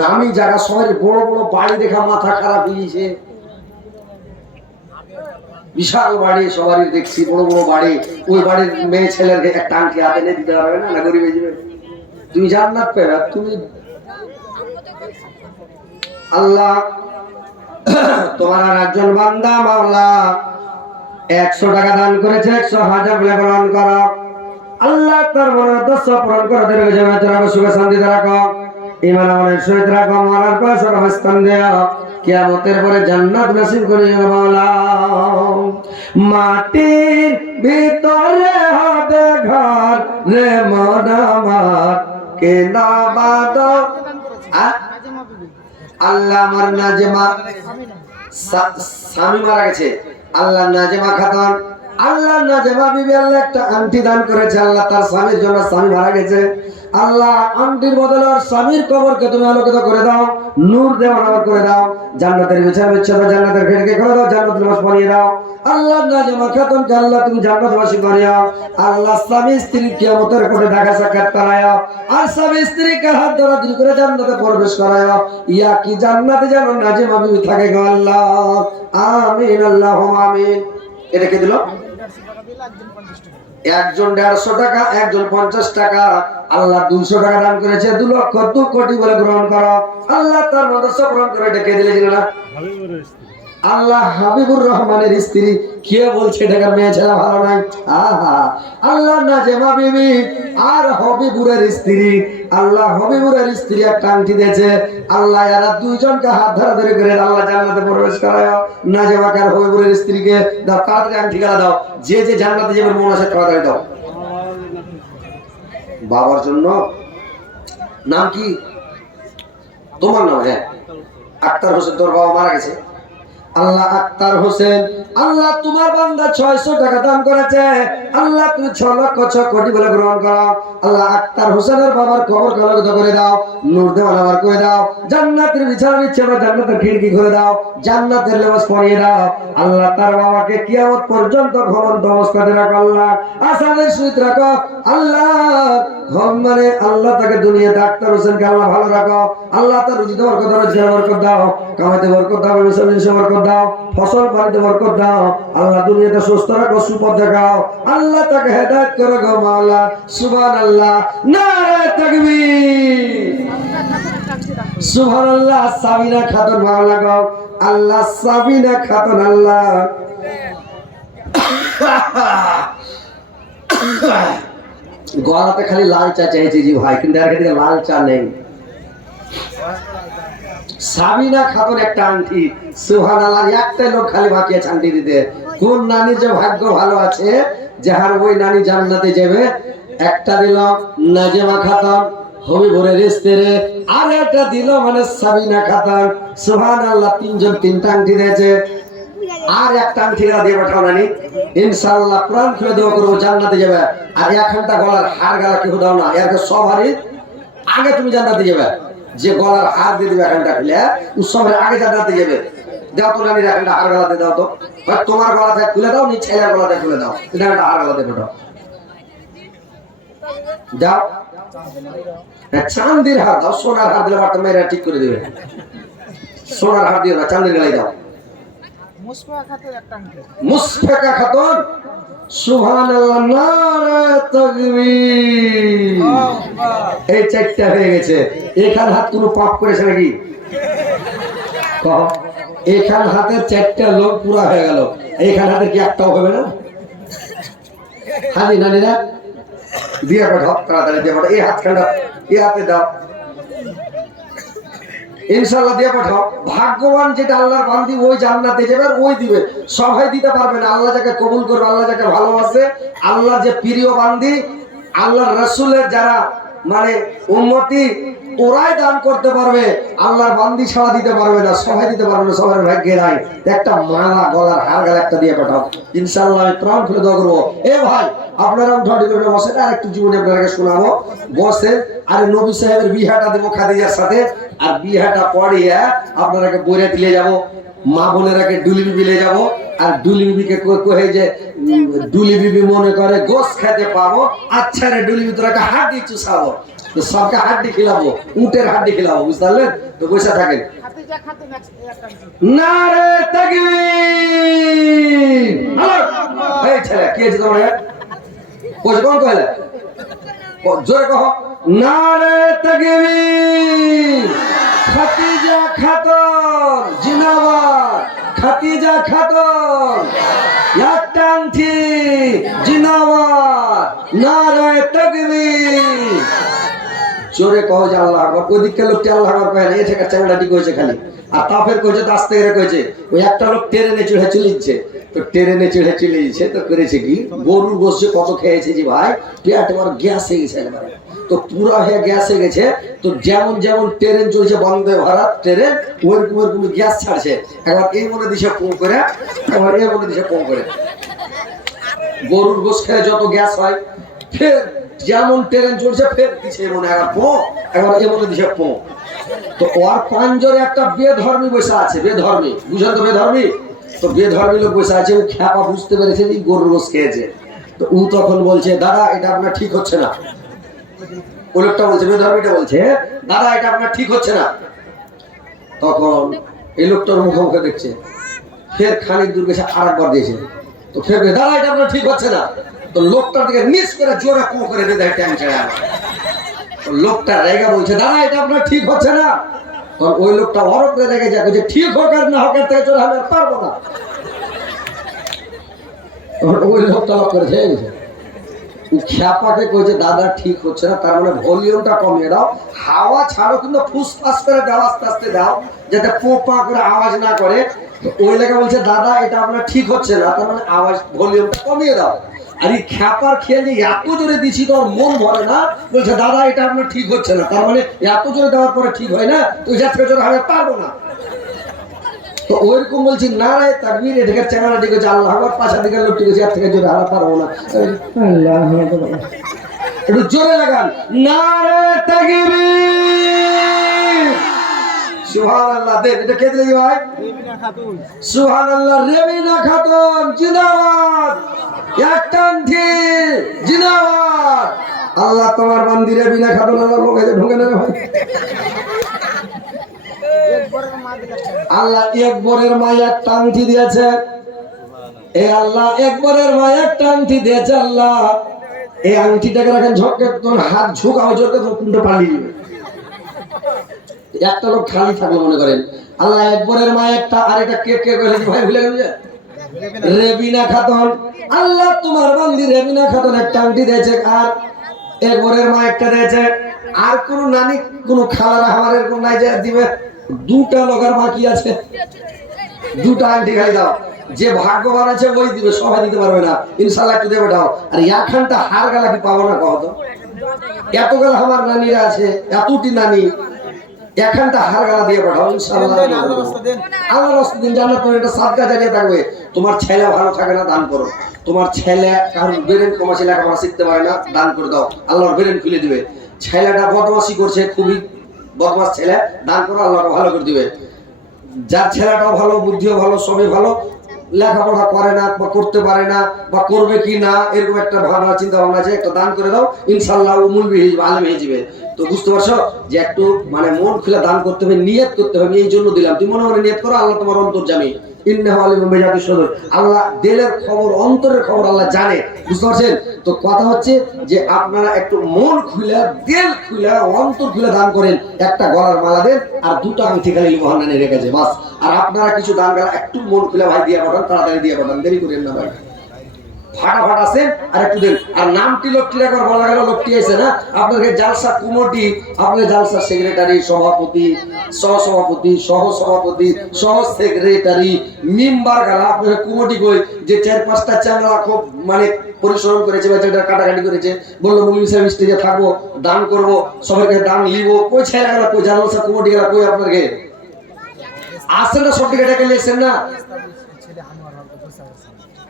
নামি জায়গা, সবাই বড় বড় বাড়ি দেখা মাথা খারাপ হয়েছে, বিশাল বাড়ি সবারই দেখছি, বড় বড় বাড়ি, ওই বাড়ির মেয়ে ছেলের একটা আংটি হাতে নিয়ে দিতে পারবে না, না গরিব হয়ে যাবে। তুমি জান্নাত পেবে, তুমি আল্লাহ তোমার আর একজন বান্দা মাওলা 100 টাকা দান করেছে, 100,000 বলে গ্রহণ করো। আল্লাহ তার মনের দশা পূরণ করে দেবে, জান্নাতে রাখো, সুখে শান্তিতে রাখো, ঈমান আমলের সহিত রাখো, মরার পর সর্বস্থান দেও, কিয়ামতের পরে জান্নাত নসিব করিও মাওলা। মাটির ভিতরে হবে ঘর রে মন আমার, কে না বাদো আল্লাহ আমার নাজমা স্বামী মারা গেছে, আল্লাহ নাজমা খাতুন, আল্লাহ নাজমা বিবি আল্লাহ একটা আংটি দান করেছে, আল্লাহ তার স্বামীর জন্য, স্বামী মারা গেছে, আল্লাহ আংটির বদলে আর স্বামীর কবরকে তুমি আলোকিত করে দাও, নূর দেওয়ার করে দাও, জান্নাতের বিছানা বিছানা, জান্নাতের খিড়কি করে দাও, জান্নাতের বাস বানিয়ে দাও। আল্লাহ নাজমা খাতুনকে আল্লাহ তুমি জান্নাতবাসী করিও, আল্লাহ স্বামী স্ত্রী কিয়ামতের কোণে দেখা সাক্ষাৎ করায়ও, আর স্বামী স্ত্রীকে হাত ধরাধরি করে জান্নাতে প্রবেশ করায়ও, ইয়া কি জান্নাতে যেন নাজমা বিবি থাকে গো আল্লাহ, আমিন আল্লাহুম্মা আমিন। এটা কে দিল? একজন 150 টাকা, একজন 50 টাকা, আল্লাহ 200 টাকা দান করেছে, 2 লক্ষ 2 কোটি বলে গ্রহণ করো, আল্লাহ তার মধ্যে গ্রহণ করে। এটা কে দিলে ছিল না? আল্লাহ হাবিবুর রহমানের স্ত্রী। কে বলছে ঢাকার মেয়ে ছেলে ভালো নাই? আহা, আল্লাহ নাজমা বিবি আর হবিবুরের স্ত্রী, আল্লাহ হবিবুরের স্ত্রী একটা আংটি দিয়েছে, আল্লাহ এরা দুইজনকে হাত ধরাধরি করে আল্লাহ জান্নাতে প্রবেশ করায়। নাজমাকে আর হবিবুরের স্ত্রীকে দাও, তাড়াতাড়ি আংটি গেলা দাও, যে যে জান্নাতে যাবে মন আছে তাড়াতাড়ি দাও। বাবার জন্য নাম কি তোমার নাম? হ্যাঁ, আক্তার হোসেন, তোর বাবা মারা গেছে, আল্লাহ আক্তার হোসেন, আল্লাহ তোমার বান্দা 600 টাকা দান করেছে, আল্লাহ তুমি 6 লক্ষ 6 কোটি বলে গ্রহণ করো। আল্লাহ আক্তার হোসেনের বাবার কবর কলঙ্কিত করে দাও, নূর দেওয়ানাবার করে দাও, জান্নাতের বিছানা বিছিয়ে দাও, জান্নাতের খিড়কি খুলে দাও, জান্নাতের লেবাস পরিয়ে দাও। আল্লাহ তার বাবাকে কিয়ামত পর্যন্ত ঘুমন্ত অবস্থাতে রাখো, আল্লাহ আসানের সহিত রাখো, আল্লাহ মানে আল্লাহ তাকে দুনিয়াতে আক্তার হোসেনকে আল্লাহ ভালো রাখো, আল্লাহ তার রুজিতে বরকত দাও, রোজগারে বরকত দাও, কামাইতে বরকত দাও, ব্যবসা বরকত দাও, ফসল পানিতে বরকত দাও, আল্লাহ দুনিয়াতে সুস্থ রাখো, সুপথ দেখাও, আল্লাহ তাকে হেদায়েত করো গো মাওলা। সুবহানাল্লাহ, নারে তাকবীর, সুবহানাল্লাহ। সাবিনা খাতুন মাওলা গো, আল্লাহ সাবিনা খাতুন, আল্লাহ গলাতে খালি লাল চা চাইছি জি ভাই, কিন্তু আর দিকে লাল চা নেই। সাবিনা খাতুন একটা আংটি, সুবহানাল্লাহ, একটাই লোক খালি বাকি আছে আংটি দিতে। কোন নানি যে ভাগ্য ভালো আছে যাহার ওই নানি জান্নাতে যাবে। একটা দিল নাজেমা খাতুন হবিবুরের রিস্তেরে, আর একটা দিল মানে সাবিনা খাতুন, সুবহানাল্লাহ। তিনজন তিনটা আংটি দিয়েছে, আর একটা আংটি দিয়ে পাঠাও নানি, ইনশাআল্লাহ প্রাণ খুলে দেওয়া করবো, জান্নাতে যাবে। আর এখানটা গলার হার গালা কেউ দাও না, এরকে সব হারি আগে তুমি জান্নাতে যাবে। যে গলার হার দিয়ে দিবে এখানটা খুলে, উৎসবের আগে জান্নাতে যাবে। দাও তো নানির এখানটা হার গালাতে দাও তো, তোমার গলাতে খুলে দাও, নি ছেলের গলাতে খুলে দাও, এটা একটা হার গালাতে পাঠাও দাও। চান্দির হার দাও, সোনার হার দিলে বার্তা মেয়েরা ঠিক করে দিবে। সোনার হার দিও না, চান্দির গালাই দাও। মুসফেকা খাতুন, সুবহানাল্লাহ, নারে তাকবীর। এই চারটা হয়ে গেছে। এখান হাত কোনো পাপ করেছে নাকি? কহ, এখান হাতের 4টা লোক পুরা হয়ে গেল, এখান হাতের কি একটাও হবে না? খালি নানিরা দিয়ে পাঠাও, তাড়াতাড়ি দিয়ে পাঠাও। এই হাতখানটা এই হাতে দাও, ইনশাআল্লাহ দিয়ে পাঠাও। ভাগ্যবান যেটা আল্লাহর বান্দি ওই জান্নাতে যাবে, আর ওই দিবে। সবাই দিতে পারবে না। আল্লাহ যাকে কবুল করবে, আল্লাহ যাকে ভালোবাসে, আল্লাহর যে প্রিয় বান্দি, আল্লাহর রাসূলের যারা মানে উম্মতি, ওরাই দান করতে পারবে। আল্লাহর বান্দি ছাড়া দিতে পারবে না, সবাই দিতে পারবে না, সবার ভাগ্যে নাই। একটা মালা গলার হার গালা একটা দিয়ে পাঠাও, ইনশাআল্লাহ আমি প্রাণ খুলে দোয়া করবো। এ ভাই আপনারা উঠাটি করে বসেন, আর একটু জীবনে আপনাকে শোনাবো, বসেন। আর নবী সাহেবের বিহাটা দেবো খাদিজার সাথে, আর বিহাটা পড়িয়ে আপনারাকে বইরে দিলে যাব, মা বোনেরাকে ডুলি বিবি লে যাবো। আর ডুলি বিবিকে কহে যে ডুলি বিবি মনে করে গোস খেতে পাবো, আচ্ছা রে ডুলি বিবি তোরাকে হাড্ডি চুষাবো, তো সবকে হাড্ডি খিলাবো, উটের হাড্ডি খিলাবো, বুঝতে পারলেন? তো বসে থাকেন। নারে তাকবীর। এই ছেলে কি আছে তোমার? কইছে কোন কইলা? জোরে কহ, নারে তাকবীর। খাদিজা খাতুন জিন্দাবাদ, খাদিজা খাতুন একটা আংটি জিন্দাবাদ, নারে তাকবীর। জোরে কহ যে আল্লাহ আকবার। ওই দিককার লোকটি আল্লাহ আকবার কয় না, এ থেকে চ্যাংড়াটি কইছে খালি, আর তাফের কইছে তো আস্তে করে কইছে। ওই একটা লোক ট্রেনে চড়ে চলেছে, তো ট্রেনে চড়ে চলেছে, তো করেছে কি, গরুর গোশত কত খেয়েছে যে ভাই, পেট আমার গ্যাস হয়ে গেছে একবারে, তো পুরো হয়ে গ্যাস হয়ে গেছে। তো যেমন যেমন ট্রেন চলছে বন্দে ভারত ট্রেন, ওরকম ওরকম গ্যাস ছাড়ছে। একবার এই মনে দিছে পো করে, একবার এই মনে দিছে পো করে। গরুর গোশত খেয়ে যত গ্যাস হয়, ফের যেমন ট্রেন চলছে ফের দিছে মনে একবার পো, একবার এই মনে দিছে পো। তো ওর পাঞ্জরে একটা বেধর্মী বসে আছে, বেধর্মী, বুঝলেন তো বেধর্মী? তো বেধর্মী লোক বসে আছে, ও খ্যাপা বুঝতে পেরেছে যে গরুর গোশত খেয়েছে। তো ও তখন বলছে, দাদা এটা আপনার ঠিক হচ্ছে না। ওই লোকটা বলছে, বেধর্মীটা বলছে, দাদা এটা আপনার ঠিক হচ্ছে না। তখন এই লোকটার মুখে দেখছে, ফের খানিক দূর গেছে আরেকবার দিয়েছে। তো ফের দাদা এটা আপনার ঠিক হচ্ছে না। তো লোকটার দিকে মিস করে জোরে পো করে দিয়ে দেয় ট্যাং ছেড়ে। লোকটা রেগে বলছে, দাদা এটা আপনার ঠিক হচ্ছে না। তখন ওই লোকটা অরবে রেগে যায়, যে ঠিক হোক আর না হোক এর থেকে চলে আমি আর পারবো না। ওই লোকটা লক করে খেয়ে গেছে। খ্যাপাকে কইছে, দাদা ঠিক হচ্ছে না, তার মানে ভলিউমটা কমিয়ে দাও, হাওয়া ছাড়ো, কিন্তু ফুসফাস করে দাও, আস্তে আস্তে দাও, যাতে পোপা করে আওয়াজ না করে। ওই লেখা বলছে, দাদা এটা আপনার ঠিক হচ্ছে না, তার মানে আওয়াজ ভলিউমটা কমিয়ে দাও। আর এই খ্যাপার খেয়ে যে এত জোরে দিছি তোর মন ভরে না, বলছে দাদা এটা আপনার ঠিক হচ্ছে না, তার মানে এত জোরে দেওয়ার পরে ঠিক হয় না, তুই যাচ্ছে জোরে আমি পারবো না। তো ওইরকম বলছি না রে তাকবীর এদিকে চ্যানেল ঠিক আছে আল্লাহ আকবার পাঁচা দিকে লোক ঠিক আছে আর থেকে জোরে হারা পারবো না আল্লাহ একটু জোরে লাগান না রে তাকবীর সুবহানাল্লাহ দেন এটা কে দিলে ভাই সুবহানাল্লাহ রেবিনা খাতুন জিন্দাবাদ একটা জিন্দাবাদ আল্লাহ তোমার বান্দি রেবিনা খাতুন আল্লাহ লোকে ঢোকে না ভাই আল্লাহ একবারের মায় একটা আংটি দিয়েছে এই আল্লাহ একবারের মায় একটা আংটি দিয়েছে আল্লাহ এই আংটিটাকে রাখেন ঝটকে তোমার হাত ঝুঁকাও জোরকে কোনটা পালিয়ে যাবে একটা লোক খালি থাকলো মনে করেন আল্লাহ একবারের মায় একটা আর এটা কে কে করে ভাই ভুলে গেল রেবিনা খাতুন আল্লাহ তোমার বান্দি রেবিনা খাতুন একটা আংটি দিয়েছে আর একবারের মা একটা দিয়েছে আর কোন নানি কোন খালারা আমার এরকম নাই যে দিবে দুটা লোকের বাকি আছে দুটা আংটি খাই দাও যে ভাগ্যবান আছে ওই দিবে সবাই দিতে পারবে না ইনশাআল্লাহ একটু দেবে দাও আর একখানটা হার গালা কি পাবো না কহ তো এত গালা আমার নানিরা আছে এতটি নানি একখানটা হার গালা দিয়ে পাঠাও ইনশাআল্লাহ আল্লাহর রাস্তায় দিন জান্নাত করে এটা সাদকা জারিয়া থাকবে তোমার ছেলে ভালো থাকে না দান করো তোমার ছেলে কারণ ব্রেন কমাসি লেখাপড়া শিখতে পারে না দান করে দাও আল্লাহর ব্রেন খুলে দিবে ছেলেটা বদমাশি করছে খুবই বদমাস ছেলে দান করো আল্লাহ ভালো করে দিবে যার ছেলেটাও ভালো বুদ্ধিও ভালো সবই ভালো লেখাপড়া করে না বা করতে পারে না বা করবে কি না এরকম একটা ভাবনা চিন্তা ভাবনা আছে একটা দান করে দাও ইনশাআল্লাহ ও মুলবি হয়ে যাবে আলেম হয়ে যাবে তো বুঝতে পারছো যে একটু মানে মন খুলে দান করতে হবে নিয়ত করতে হবে এই জন্য দিলাম তুমি মনে মনে নিয়ত করো আল্লাহ তোমার অন্তর্যামী ইন্নাহু আলিমুম বিজাতি সুদূর আল্লাহ দিলের খবর অন্তরের খবর আল্লাহ জানে বুঝতে পারছেন তো কথা হচ্ছে যে আপনারা একটু মন খুলে দিল খুলে অন্তর খুলে দান করেন একটা গলার মালা দেন আর দুটো আংটি খালি মহানানি রেখেছে বাস আর আপনারা কিছু দান গালা একটু মন খুলে ভাই দিয়ে পাঠান তাড়াতাড়ি দিয়ে পাঠান দেরি করেন না ভাই ফাটাফাট আছে আর একটু দেন আর নামটি লোকটি একবার বলা গেল লোকটি আছে না আপনাদের জালসা কমিটি আপনাদের জালসা সেক্রেটারি সভাপতি সহসভাপতি সহসভাপতি সহ সেক্রেটারি মেম্বার গালা আপনাদের কমিটি কই যে 4-5টা চ্যানেল খুব মানে পরিশ্রম করেছে বা যেটা কাটাকাটি করেছে বললো মুলবি সাহেব স্টেজে থাকবো দান করবো সবাইকে দান লিবো কই ছেলে গেলা কই জালসা কমিটি গেলা কই আপনাদের আসেন না সব দিকে ডেকে নিয়েছেন না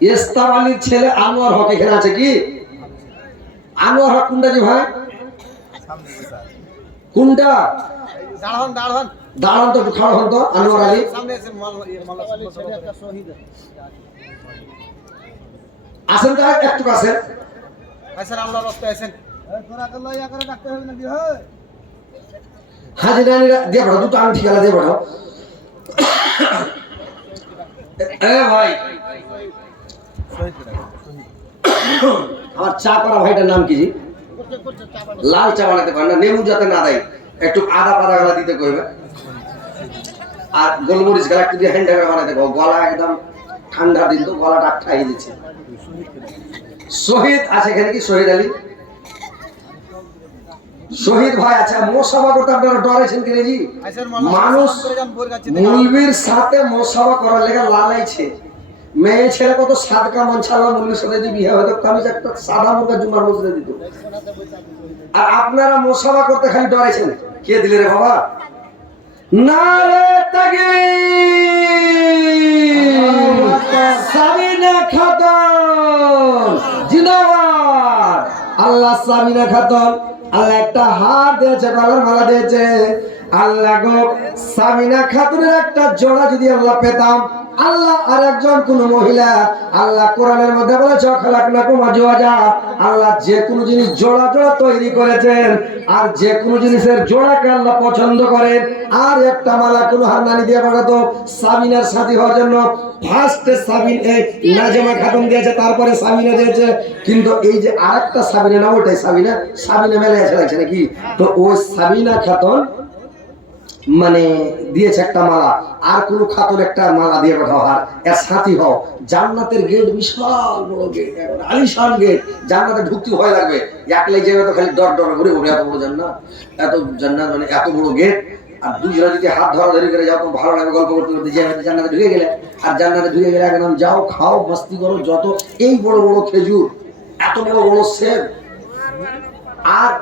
ইস্তাব আলীর ছেলে আনোয়ার হক এখানে আছে কি আনোয়ার হক কোনটা জি ভাই কোনটা দাঁড়ান তো একটু খাড়া হন তো আনোয়ার আলী আসেন তো একটু আসেন হাজি রানীরা দিয়ে পাঠাও দুটো আংটি গেলা দিয়ে পাঠাও ভাই আমার চা করা ভাইটার নাম কি জি লাল চা বানাতে পারে না নেমু যাতে না দেয় একটু আদা পাতা গলা দিতে কইবে আর গোলমরিচ গলা একটু দিয়ে হ্যান্ডা বানাতে কও গলা একদম ঠান্ডা দিন তো গলাটা ঠাই দিচ্ছে শহীদ আছে এখানে কি শহীদ আলী শহীদ ভাই আচ্ছা মোসাফা করতে আপনারা ডরেছেন কি জি মানুষ মুলবির সাথে মোসাফা করার লেগে লালাইছে মেয়ে ছেলে কত সাদকা মানছাল্লাহ মুলবির সাথে যদি বিয়ে হতো কামিজ একটা সাদা মুরগা জুমার মসজিদে দিত আর আপনারা মোসাফা করতে খালি ডরেছেন কে দিলে রে বাবা নারে তাকবীর সাবিনা খাতুন জিন্দাবাদ আল্লাহ সাবিনা খাতুন আল্লাহ একটা হার দিয়েছে গলার মালা দিয়েছে আল্লাহ গো সাবিনা খাতুনের একটা জোড়া যদি আল্লাহ পেতাম আল্লাহ আর একজন কোন মহিলা আল্লাহ কোরআনের মধ্যে বলেছে খালাকনাকুম আজওয়াজা আল্লাহ যে কোনো জিনিস জোড়া জোড়া তৈরি করেছেন আর যে কোনো জিনিসের জোড়াকে আল্লাহ পছন্দ করেন আর একটা মালা কোন হারনানি দিয়ে পাঠাতো সাবিনার সাথী হওয়ার জন্য ফার্স্ট সাবিন এই নাজমা খাতুন দিয়েছে তারপরে সাবিনা দিয়েছে কিন্তু এই যে আরেকটা সাবিনা না ওটাই সাবিনা সাবিনা মেলে এসে লাগছে নাকি তো ওই সাবিনা খাতুন মানে দিয়েছে একটা মালা আর কোন খাতুন একটা মালা দিয়ে পাঠাও আর এর সাথী হও জান্নাতের গেট বিশাল বড় গেট আলিশান গেট জান্নাতে ঢুকতে ভয় লাগবে একলাই যাবে তো খালি ডর ডর ঘুরে ঘুরে এত বড় জান্নাত মানে এত বড় গেট আর দুজনে যদি হাত ধরাধরি করে যাও তো ভালো লাগবে গল্প করতে করতে যে জান্নাতে ঢুকে গেলে আর জান্নাতে ঢুকে গেলে একদম যাও খাও মস্তি করো যত এই বড় বড় খেজুর এত বড় বড় সেব আর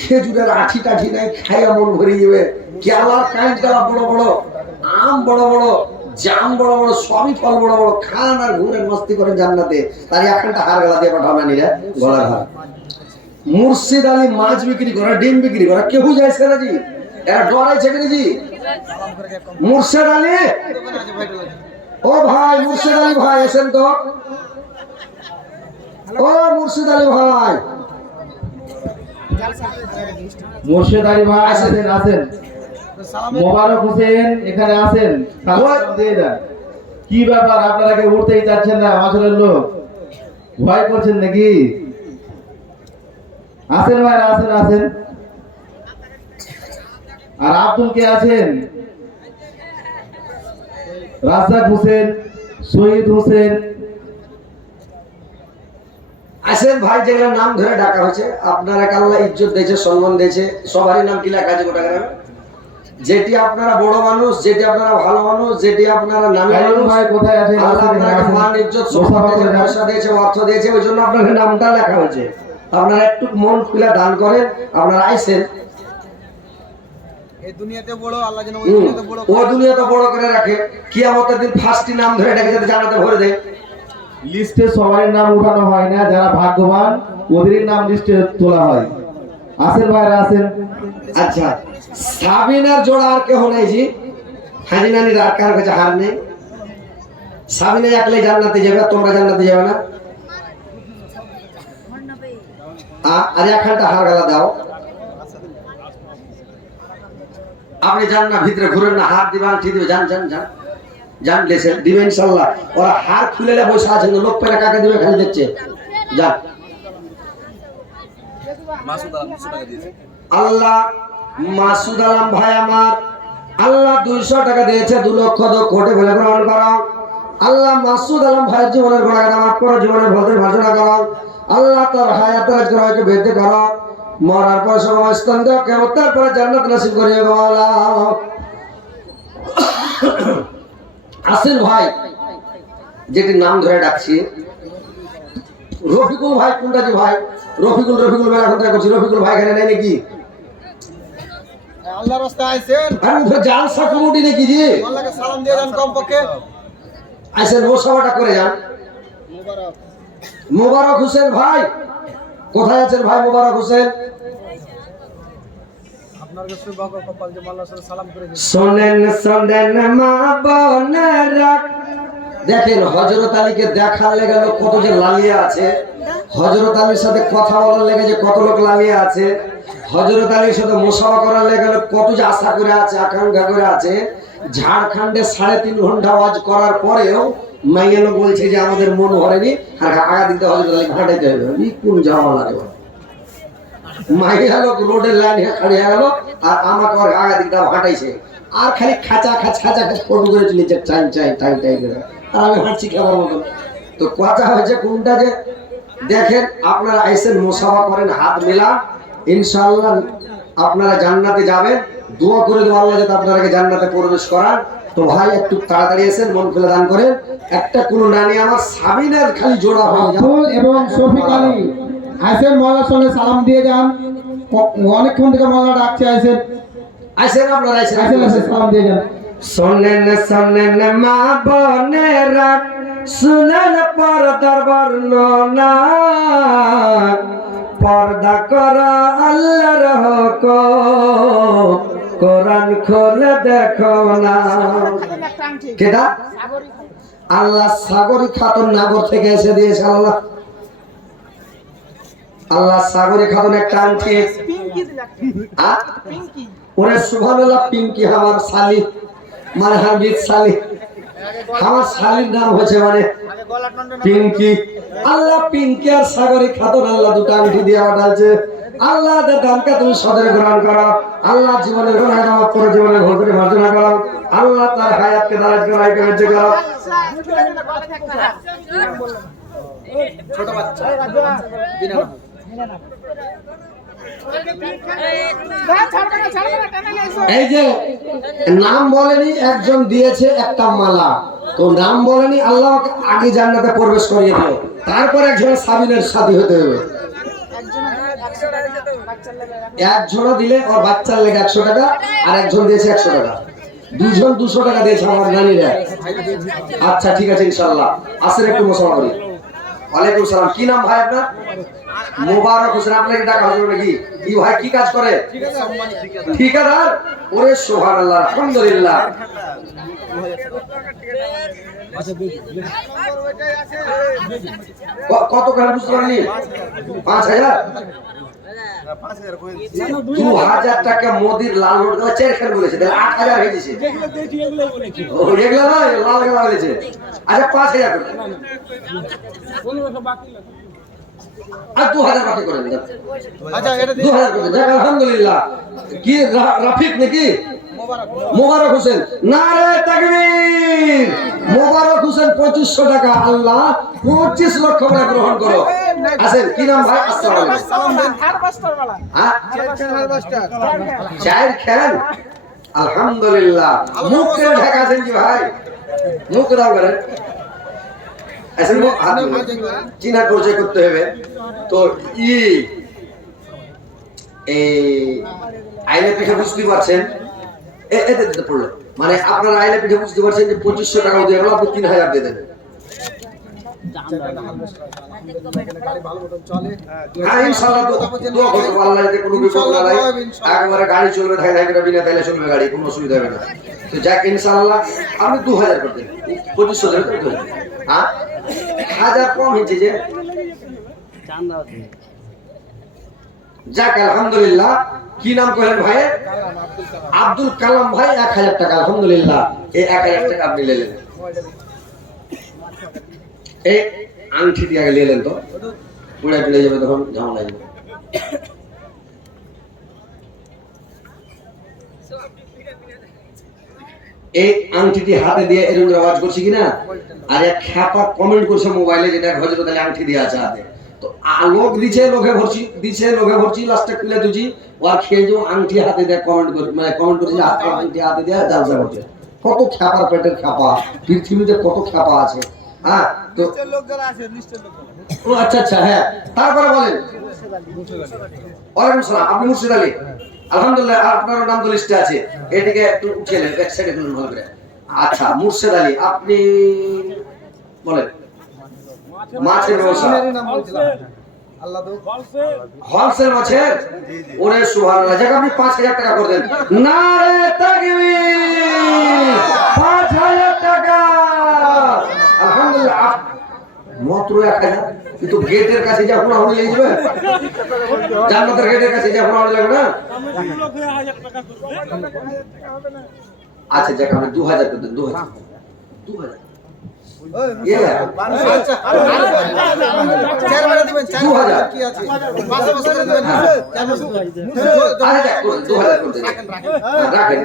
খেজুরের আঠি টাঠি নাই খাইয়া মন ভরে যাবে কেলার কাঁচ গালা বড় বড় আম বড় বড় জাম বড় বড়, সবই ফল বড় বড়, খান আর ঘুরেন মস্তি করেন জান্নাতে। তার একখানটা হার গলা দিয়ে পাঠাও না নিরা, গলার হার। মুর্শিদ আলী মাছ বিক্রি করে, ডিম বিক্রি করে, কেউ যাইছে না জি? এরা ডরাইছে কিনা জি? মুর্শিদ আলী, ও ভাই মুর্শিদ আলী ভাই এসেন তো। ও মুর্শিদ আলী ভাই, মুর্শিদ আলী ভাই আছেন, আছেন। মোবারক হোসেন এখানে আছেন, সালাম দিয়ে দেন। কি ব্যাপার, আপনারা কেউ উঠতেই চাচ্ছেন না? মাছের লোক ভয় করছেন নাকি? আছেন ভাই, আছেন আছেন। আর আব্দুল কে আছেন? রাজ্জাক হোসেন, শহীদ হোসেন আসেন ভাই। যেগুলো নাম ধরে ডাকা হয়েছে, আপনারা আল্লাহ ইজ্জত দিয়েছে, সম্মান দিয়েছে, সবারই নাম কি লেখা আছে গোটা গ্রামে? যেটি আপনারা বড় মানুষ, যেটি আপনারা ভালো মানুষ, যেটি আপনারা নামী মানুষ, ভাই কোথায় আছেন? আল্লাহ আপনাকে মান ইজ্জত সম্মান দিয়েছে, পয়সা দিয়েছে, অর্থ দিয়েছে, ওই জন্য আপনাদের নামটা লেখা হয়েছে। আপনারা একটু মন খুলে দান করেন। আপনারা আইসেন, এই দুনিয়াতে বড়, আল্লাহ যেন ওই দুনিয়াতে বড় ও দুনিয়া তো বড় করে রাখে। কিয়ামতের দিন ফার্স্টই নাম ধরে ডাকে যাতে জান্নাতে ভরে দেয়। লিস্টে সবার নাম উঠানো হয় না, যারা ভাগ্যবান ওদের নাম লিস্টে তোলা হয়। আছেন ভাইরা, আছেন। আচ্ছা, সাবিনার জোড়া আর কেহ নাই জি? হাজি নানির আর কারো কাছে হার নেই? সাবিনা একলাই জান্নাতে যাবে, তোমরা জান্নাতে যাবে না? আর একখানটা হার গালা দাও। আপনি যান না, ভিতরে ঘুরেন না, হার দিবেন, ঠিক দিবে, যান যান যান যান, লেসে দিবে ইনশাল্লাহ। ওরা হার খুলে বসে আছেন, লোক পেলে কাকে দিবে খালি দেখছে। যান। আল্লাহ মাসুদ আলম ভাই আমার, আল্লাহ 200 টাকা দিয়েছে, 2 লক্ষ 2 কোটি বলে গ্রহণ করো। আল্লাহ মাসুদ আলম ভাইয়ের জীবনের গুণাগান মাফ করো, জীবনের ভদ্র ভাষণা করো। আল্লাহ তার হায়াতের গ্রহকে বৃদ্ধি করো, মরার পর সময় স্থান দাও, কিয়ামতের পরে জান্নাত নসিব করিয়ে গো আল্লাহ। আসিল ভাই, যেটি নাম ধরে ডাকছি, রফিকুল ভাই। কোনটা জি ভাই? রফিকুল, রফিকুল মেলা কোথায় করছি? রফিকুল ভাই এখানে নেই নাকি? আল্লাহর রাস্তায় আইছেন, আমি তো জালসা কমিটি নাকি জি? আল্লাহকে সালাম দিয়ে যান কমপক্ষে। আইসেন, মোসাফাটা করে যান। মুবারক মোবারক হোসেন ভাই কোথায় আছেন? ভাই মোবারক হোসেন, আপনার কাছে বাবা কপাল যে আল্লাহর সাথে সালাম করে দিন। শোনেন শোনেন মা বোনেরা, দেখেন হযরত আলীকে দেখার লেগে লোক কত যে লালিয়ে আছে, হযরত আলীর সাথে কথা বলার লেগে যে কত লোক লালিয়ে আছে, হযরত আলীর সাথে মুসাফা করার লেগে লোক কত যে আশা করে আছে, আকাঙ্ক্ষা করে আছে। ঝাড়খণ্ডে 3.5 ঘন্টা আওয়াজ করার পরেও মাইয়া লোক বলছে যে আমাদের মন ভরেনি, আর আগা দিতে হযরত আলী ঘাটাইতে হবে। কোন যাওয়া লাগে? মাইয়া লোক রোডের লাইনে খাড়িয়ে গেল, আর আমাকে ওর আগা দিকটা হাঁটাইছে, আর খালি খাঁচা খাঁচ খাঁচা খাঁচ ফটো করে চলেছে, টাইম চাই টাইম টাইম করে। আর আমি হাঁটছি খাবার মতন। তো কথা হয়েছে কোনটা যে দেখেন, আপনারা আইসেন, মুসাফা করেন, হাত মিলান, ইনশাআল্লাহ আপনারা জান্নাতে যাবেন। দোয়া করে দেবো আল্লাহ যাতে আপনারাকে জান্নাতে প্রবেশ করান। তো ভাই একটু তাড়াতাড়ি এসেন, মন খুলে দান করেন। একটা কোনো নানি আমার সাবিনার খালি জোড়া হয়ে যাবে এবং শফিক আলী আইসেন, মহলার সঙ্গে সালাম দিয়ে যান। অনেকক্ষণ থেকে মহলা ডাকছে, আইসেন আইসেন, আপনারা আইসেন, আইসেন আইসেন, সালাম দিয়ে যান। শোনেন শোনেন মা বোনেরা, শুনেন পর্দার বর্ণনা, পর্দা করা আল্লাহর হুকুম, কোরআন খুলে দেখো না। কেডা? আল্লাহ সাগরী খাতুন নাগর থেকে এসে দিয়েছে। আল্লাহ আল্লাহ সাগরী খাতুন একটা আংটি। ওরে সুবহানাল্লাহ, পিঙ্কি আমার শালি, মানে হামিদ শালি, আমার শালির নাম হয়েছে মানে পিঙ্কি। আল্লাহ পিঙ্কি আর সাগরী খাতুন আল্লাহ দুটো আংটি দিয়ে পাঠাচ্ছে। আল্লাহ দানকে তুমি সদরে গ্রহণ করো। আল্লাহ জীবনের গুনাহ মাফ করো, জীবনের ভুল ত্রুটি মার্জনা করো। আল্লাহ তার হায়াতকে দারাজ করে রাখতে করো। ছোট বাচ্চা বিনা এই যে নাম বলেনি, একজন দিয়েছে একটা মালা, তো নাম বলেনি, আল্লাহ আগে জান্নাতে প্রবেশ করিয়ে দিল, তারপর একজন সাবিনের সাথী হতে হবে। একজনা দিলে ওর বাচ্চার লেগে 100 টাকা, আর একজন দিয়েছে 100 টাকা। দুজন 200 টাকা দিয়েছে আমার নানিরা। আচ্ছা ঠিক আছে ইনশাআল্লাহ। আসেন একটু মুসাফা করি। ওয়ালাইকুম সালাম। কি নাম ভাই আপনার? মোবারক হোসেন। আপনাকে ডাকা হবে নাকি? কি ভাই কি কাজ করে? ঠিকাদার। ওরে সুবহানাল্লাহ, আলহামদুলিল্লাহ। কত করে বুঝতে পারলি? 5000। 2000 টাকা মোদির লাল নোট গুলো চেরখান বলেছে, তাহলে 8000 হয়ে গেছে। ও এগুলা নয়, লাল গুলা বলেছে। আচ্ছা 5000 টাকা আর 2000 বাকি করে দিন। আচ্ছা এটা 2000 করে দেন। আলহামদুলিল্লাহ। কি রাফিক নাকি? মোবারক হোসেন। নারে তাকবীর। মোবারক হোসেন 2500 টাকা। আল্লাহ 25 লক্ষ টাকা গ্রহণ করো। আছেন কি নাম ভাই? আসসালামু আলাইকুম। সালাম দেন হারবাস্টার वाला হ্যাঁ হারবাস্টার চায়ের খেলেন। আলহামদুলিল্লাহ। মুখ করে ঢাকাছেন কি ভাই? মুখ দাও করেন। আসেন চিনা পরিচয় করতে হবে তো। আইলে পিঠে বুঝতে পারছেন, এতে পড়লো মানে আপনার আইলে পিঠে বুঝতে পারছেন যে 2500 টাকা দিয়ে গেল, আপনি 3000 দিয়ে দেন। গাড়ি ভালো মতন চলে। হ্যাঁ ইনশাআল্লাহ দোয়া করব আল্লাহ যাতে কোনো বিপদ না হয়, একবারে গাড়ি চলবে ধাই ধাই করে বিনা তেলে চলবে গাড়ি, কোনো অসুবিধা হবে না। তো যাক ইনশাআল্লাহ আপনি 2000 করে দেন। 2500 দেন তো। হ্যাঁ 1000 কম হয়েছে যে। যাক আলহামদুলিল্লাহ। কি নাম করেন ভাই? আব্দুল কালাম ভাই। 1000 টাকা। আলহামদুলিল্লাহ। এই 1000 টাকা আপনি নিলেন। এই আংটি দিয়ে আগে নিলেন তো পুরা চলে যাবে, তখন ঝামেলা যাবে। এই আংটিটি হাতে দিয়ে এরকম আওয়াজ করছি কিনা? আর এক খ্যাপা কমেন্ট করছে মোবাইলে, যেটা হযরত আলী আংটি দিয়ে আছে হাতে। তো লোক দিছে, লোকে ভরছি দিছে, লোকে ভরছি, লাস্টে খুলে দুজি ওর খেয়ে যে আংটি হাতে দিয়ে কমেন্ট করে, মানে কমেন্ট করছে আংটি হাতে দিয়ে জালসা করছে। কত খ্যাপার পেটের খ্যাপা, পৃথিবীতে কত খ্যাপা আছে। হ্যাঁ তো লোক যারা আছে লিস্টের লোক। ও আচ্ছা আচ্ছা। হ্যাঁ তারপরে বলেন। ওয়ালাইকুম সালাম। আপনি মুর্শিদ আলী। আলহামদুলিল্লাহ আপনার নাম তো লিস্টে আছে। এদিকে একটু উঠিয়ে নেন, এক সাইডে খুলুন ভালো করে। আচ্ছা মুর্শিদ আলী আপনি বলেন। মাছের ব্যবসা নাম বলছিলাম আল্লাহ তো হোলসেল মাছের। ওরে সুবহানাল্লাহ। যাক আপনি 5000 টাকা করে দেন। নারে তাকবীর। 5000 টাকা। আলহামদুলিল্লাহ। মাত্র 1000। কিন্তু গেটের কাছে যা কোন হলে যাবে, জান্নাতের গেটের কাছে যা কোন হলে লাগবে না। আচ্ছা যাক আপনি 2000 করে দেন। 2000 2000 চেয়ারম্যান দিবেন 2000 কি আছে 5 বছর দিবেন। আরে যাক 2000 করে দেন। রাখেন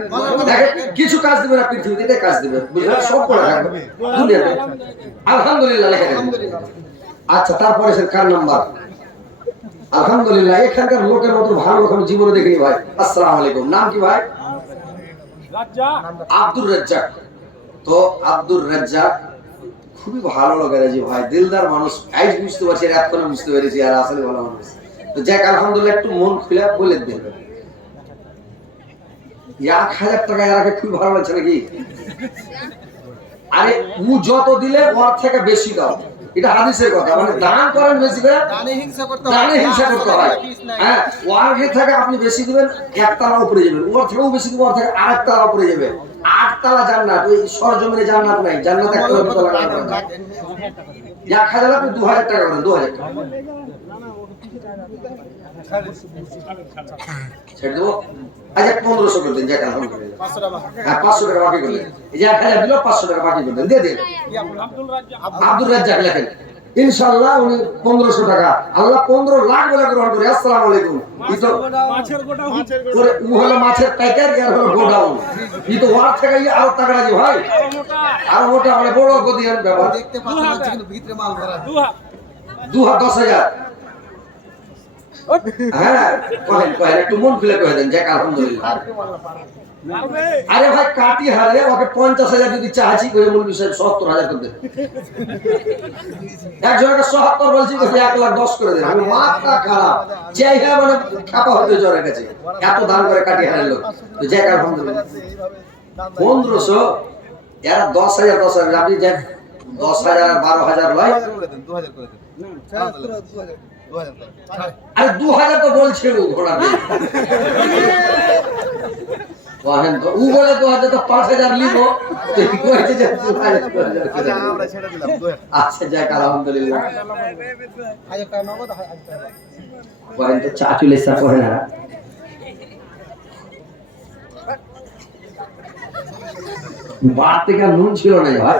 দেখেন কিছু কাজ দিবেন আপনি, পৃথিবীতে কাজ দিবেন, বুঝলেন? সব করে রাখবেন দুনিয়াতে। আলহামদুলিল্লাহ লেখা দেন। আচ্ছা তারপরে স্যার কার নাম্বার? আলহামদুলিল্লাহ। এখানকার লোকের মতো ভালো লোক আমি জীবনে দেখিনি ভাই। আসসালামু আলাইকুম। নাম কি ভাই? আব্দুর রাজ্জাক। তো আব্দুর রাজ্জাক খুবই ভালো লোকের জি ভাই, দিলদার মানুষ। আইজ বুঝতে পারছি, এতক্ষণ বুঝতে পেরেছি, আর আসলে ভালো মানুষ। তো যাক আলহামদুলিল্লাহ একটু মন খুলে বলে দেন। 1000 টাকা এরাকে খুবই ভালো লাগছে নাকি? আরে ও যত দিলে ওর থেকে বেশি দাও, এটা হাদিসের কথা। মানে দান করেন বেশি করে, দানে হিংসা করতে দানে হিংসা করতে হয়। হ্যাঁ ওর থেকে আপনি বেশি দিবেন, একতলা উপরে যাবেন। ওর থেকেও বেশি দিবেন, ওর থেকে আরেকতলা উপরে যাবে। 8 তলা জান্নাত। ওই সরজমিনে জান্নাত নাই, জান্নাত একতলা উপরে লাগানো। 1000 আপনি 2000 টাকা করেন। 2000 টাকা ছেড়ে দেবো। আচ্ছা 1500 করে দেন। যাক আলহামদুলিল্লাহ। 500 টাকা হ্যাঁ 500 টাকা বাকি করলেন। এই যে 1000 দিল, 500 টাকা বাকি করলেন, দিয়ে দেন। আব্দুর রাজ্জাক লেখেন। ইনশাআল্লাহ উনি 1500 টাকা। আল্লাহ 15 লাখ বলে গ্রহণ করে। আসসালামু আলাইকুম। ই তো মাছের গোটা করে ও হলো মাছের প্যাকেট, আর হলো গোডাউন। ই তো ওয়ার থেকে আরো টাকা আছে ভাই, আর ওটা মানে বড় গদিয়ান ব্যাপার। দেখতে পাচ্ছেন না কিন্তু ভিতরে মাল ভরা। 10,000। হ্যাঁ কহেন একটু মন খুলে কয়ে দেন। যাক আলহামদুলিল্লাহ। আরে ভাই কাটি হারে ওকে 50,000 যদি চাচ্ছি করে মূল বিষয় 70,000 করে দেন। একজনকে 70 বলছি, 1,10,000 করে দেন। আমি মাথা খারাপ চাই, হ্যাঁ মানে খাপা হতে জোরের কাছে এত দান করে কাটি হারের লোক। তো যাক আলহামদুলিল্লাহ। 1500 এরা 10,000 10,000 আপনি যে 10,000 আর 12,000 লয় 2000 করে দেন 2000 করে দেন 2000 আরে 2000 তো বলছে ও ঘোড়া দিয়ে ওহেন তো ও বলে 2000 তো 5000 লিবো তুই কইতে যে 2000 আচ্ছা আমরা ছেড়ে দিলাম 2000 আচ্ছা যাক আলহামদুলিল্লাহ হাজার টাকা নগদ ওহেন তো চা চলে সা করে না বাত থেকে নুন ছিল না ভাই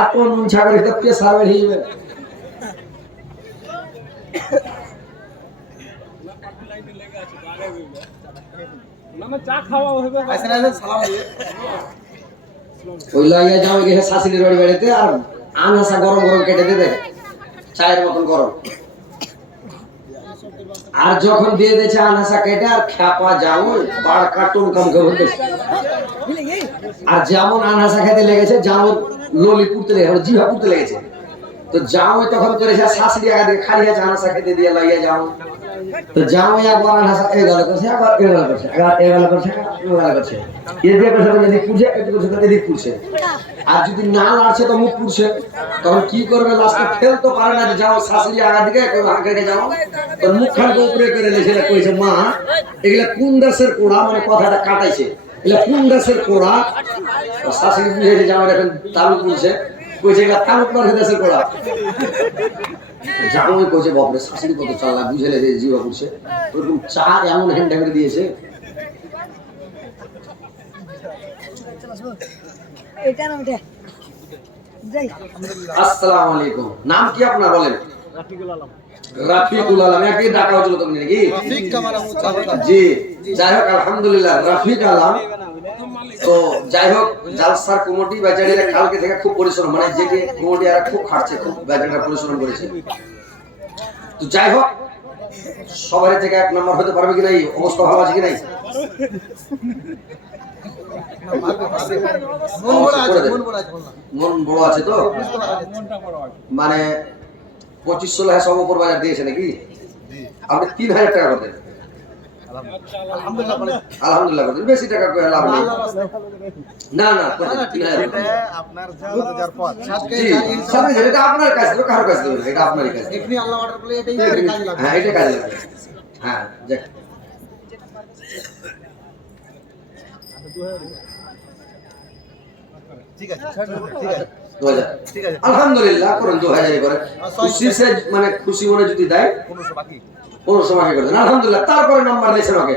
এত নুন ছাগল তো প্রেসার বেড়ে যাবে আইসেন আইসেন সালাম দিয়ে ওই লইয়া যাও গিয়ে শাশুড়ির বাড়ি বাড়িতে আর আনাসা গরম গরম কেটে দেবে চায়ের মতন গরম আর যখন দিয়ে দিয়েছে আনাসা কেটে আর খ্যাপা যাও বাড় কার্টুন কম করে আর যেমন আনাসা খেতে লেগেছে যাও ললি পুড়তে লেগেছে জিভা পুড়তে লেগেছে তো যাও তখন করেছে শাশুড়ি আগে দিয়ে খালি আছে আনাসা খেতে দিয়ে লইয়া যাও তো যাও একবার আনাসা এগাল করছে একবার এগাল করছে এগাল করছে এগাল করছে এদিকে করছে এদিক পুড়ছে এদিক করছে এদিক পুড়ছে আর যদি না লাড়ছে তো মুখ পুড়ছে তখন কি করবে লাস্টে ফেল তো পারে না যে যাও শাশুড়ি আগা দিকে আগে যাও তো মুখখানকে উপরে করে লেছেটা কইছে মা এগুলা কোন দেশের কোড়া মানে কথাটা কাটাইছে এগুলা কোন দেশের কোড়া শাশুড়ি বুঝেছে যে আমার এখন তালু পুড়ছে কইছে এগুলা তালু পুড়ার দেশের কোড়া জামাই কইছে বাপরে শাশুড়ি কত চালা বুঝে লেগে জিবা পুড়ছে ওরকম চা এমন হ্যান্ডা করে দিয়েছে এটা না ওটা যাই আসসালামু আলাইকুম নাম কি আপনার বলেন রাফিকুল আলম একই ডাকা হচ্ছিল তুমি নাকি ঠিক কামারা মুচাফা জি যাই হোক আলহামদুলিল্লাহ রাফিক আলম তো যাই হোক জালসার কমিটি বেচারিরা কালকে থেকে খুব পরিশ্রম মানে যে কমিটি আর খুব খাটছে খুব বেচারিরা পরিশ্রম করেছে তো যাই হোক সবার থেকে এক নম্বর হতে পারবে কি নাই অবস্থা ভালো আছে কি নাই মন বড় আছে মন বড় আছে বললাম মন বড় আছে তো মানে 2500 সব উপর বাজার দিয়েছে নাকি আপনি 3000 টাকা করতেন আলহামদুলিল্লাহ বলে আলহামদুলিল্লাহ করতেন বেশি টাকা করে লাভ নেই না না করতেন 3000 এটা আপনার যার পথ সাথে জি সাথে এটা আপনার কাছে তো কারো কাছে দেবেন এটা আপনারই কাছে এখানে আল্লাহ অর্ডার করলে এটাই কাজে লাগবে হ্যাঁ এটা কাজে লাগবে হ্যাঁ যাক ঠিক আছে ঠিক আছে 2000 ঠিক আছে আলহামদুলিল্লাহ করেন 2000 করে খুশি সে মানে খুশি মনে যদি দেয় 1500 বাকি 1500 মাকে করে দেন আলহামদুলিল্লাহ তারপরে নাম্বার দিয়েছেন ওকে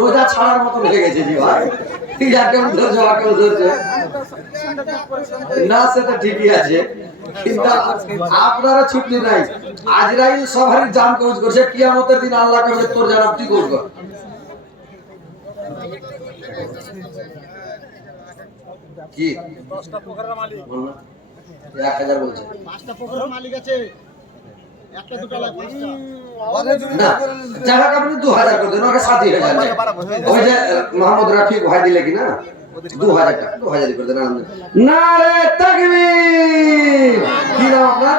রোজা ছাড়ার মতো হয়ে গেছে জি ভাই ঠিক আছে কেমন ধরছো কেমন ধরছে না সেটা ঠিকই আছে কিন্তু আপনারা ছুটি নাই আজরাইল সবারই জান কবজ করছে কিয়ামতের দিন আল্লাহ কবে তোর জানাব তুই করব কি 10টা পোখরের মালিক 1000 বলছে 5টা পোখরের মালিক আছে একটা দুটো লাগে 5টা না যারা আপনি 2000 করে দেন ওকে 7000 ওই যে মোহাম্মদ রাফিক ভাই দিলে কি না 2000 টাকা 2000 করে দেন নারে তাকবীর কি নাম আপনার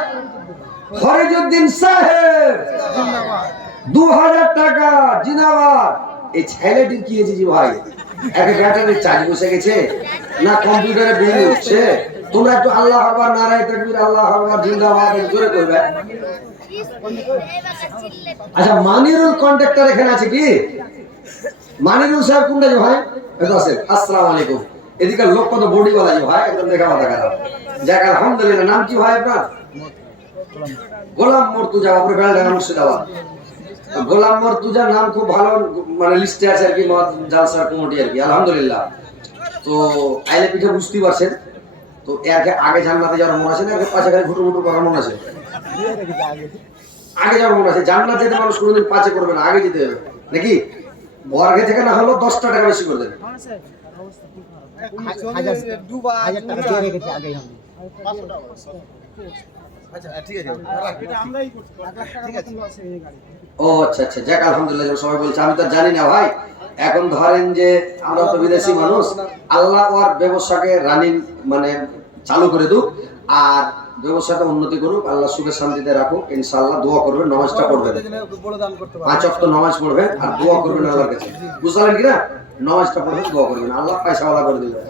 ফরিজউদ্দিন সাহেব 2000 টাকা জিন্দাবাদ এই ছেলেটির কি হয়েছে জি ভাই একটা ব্যাটারি চার্জ বসে গেছে না কম্পিউটারে বিল উঠছে তোমরা একটু আল্লাহু আকবার নারে তাকবীর আল্লাহু আকবার জিন্দাবাদ জোরে করবে আচ্ছা মানিরুল কন্ট্রাক্টর এখানে আছে কি মানিরুল সাহেব কোনটা যে ভাই এটা আছে আসসালামু আলাইকুম এদিকে লোক কত বডি वाला যে ভাই একদম দেখা মাথা খারাপ যাক আলহামদুলিল্লাহ নাম কি ভাই আপনার গোলাম মর্তুজা আপনার বেলডাঙ্গা মুর্শিদাবাদ গোলাম মর্তুজা নাম খুব ভালো মানে লিস্টে আছে আর কি জালসার কমিটি আর কি আলহামদুলিল্লাহ তো আইলে পিঠে বুঝতে পারছেন তো এর আগে জান্নাতে যাওয়ার মন আছে না এর পাশে খালি ঘুটু ঘুটু করার মন আছে আগে যাওয়ার মন আছে জান্নাত যেতে মানুষ কোনোদিন পাশে করবে না আগে যেতে হবে নাকি বর্গে থেকে না হলো 10 টাকা বেশি করে দেন হাজার টাকা দিয়ে রেখেছি আগেই আমি 500 টাকা আচ্ছা ঠিক আছে এটা আমরাই করছি ঠিক আছে ও আচ্ছা আচ্ছা যাক আলহামদুলিল্লাহ সবাই বলছে আমি তো জানি না ভাই এখন ধরেন যে আমরা তো বিদেশি মানুষ আল্লাহ ওর ব্যবসাকে রানিং মানে চালু করে দুক আর ব্যবসাটা উন্নতি করুক, আল্লাহ সুখে শান্তিতে রাখুক, ইনশাআল্লাহ দোয়া করবেন, নামাজটা পড়বেন, 5 ওয়াক্ত নামাজ পড়বেন আর দোয়া করবেন আল্লাহর কাছে, বুঝলেন কিনা? নামাজটা পড়বেন, দোয়া করবেন, আল্লাহ পয়সাওয়ালা করে দিবেন।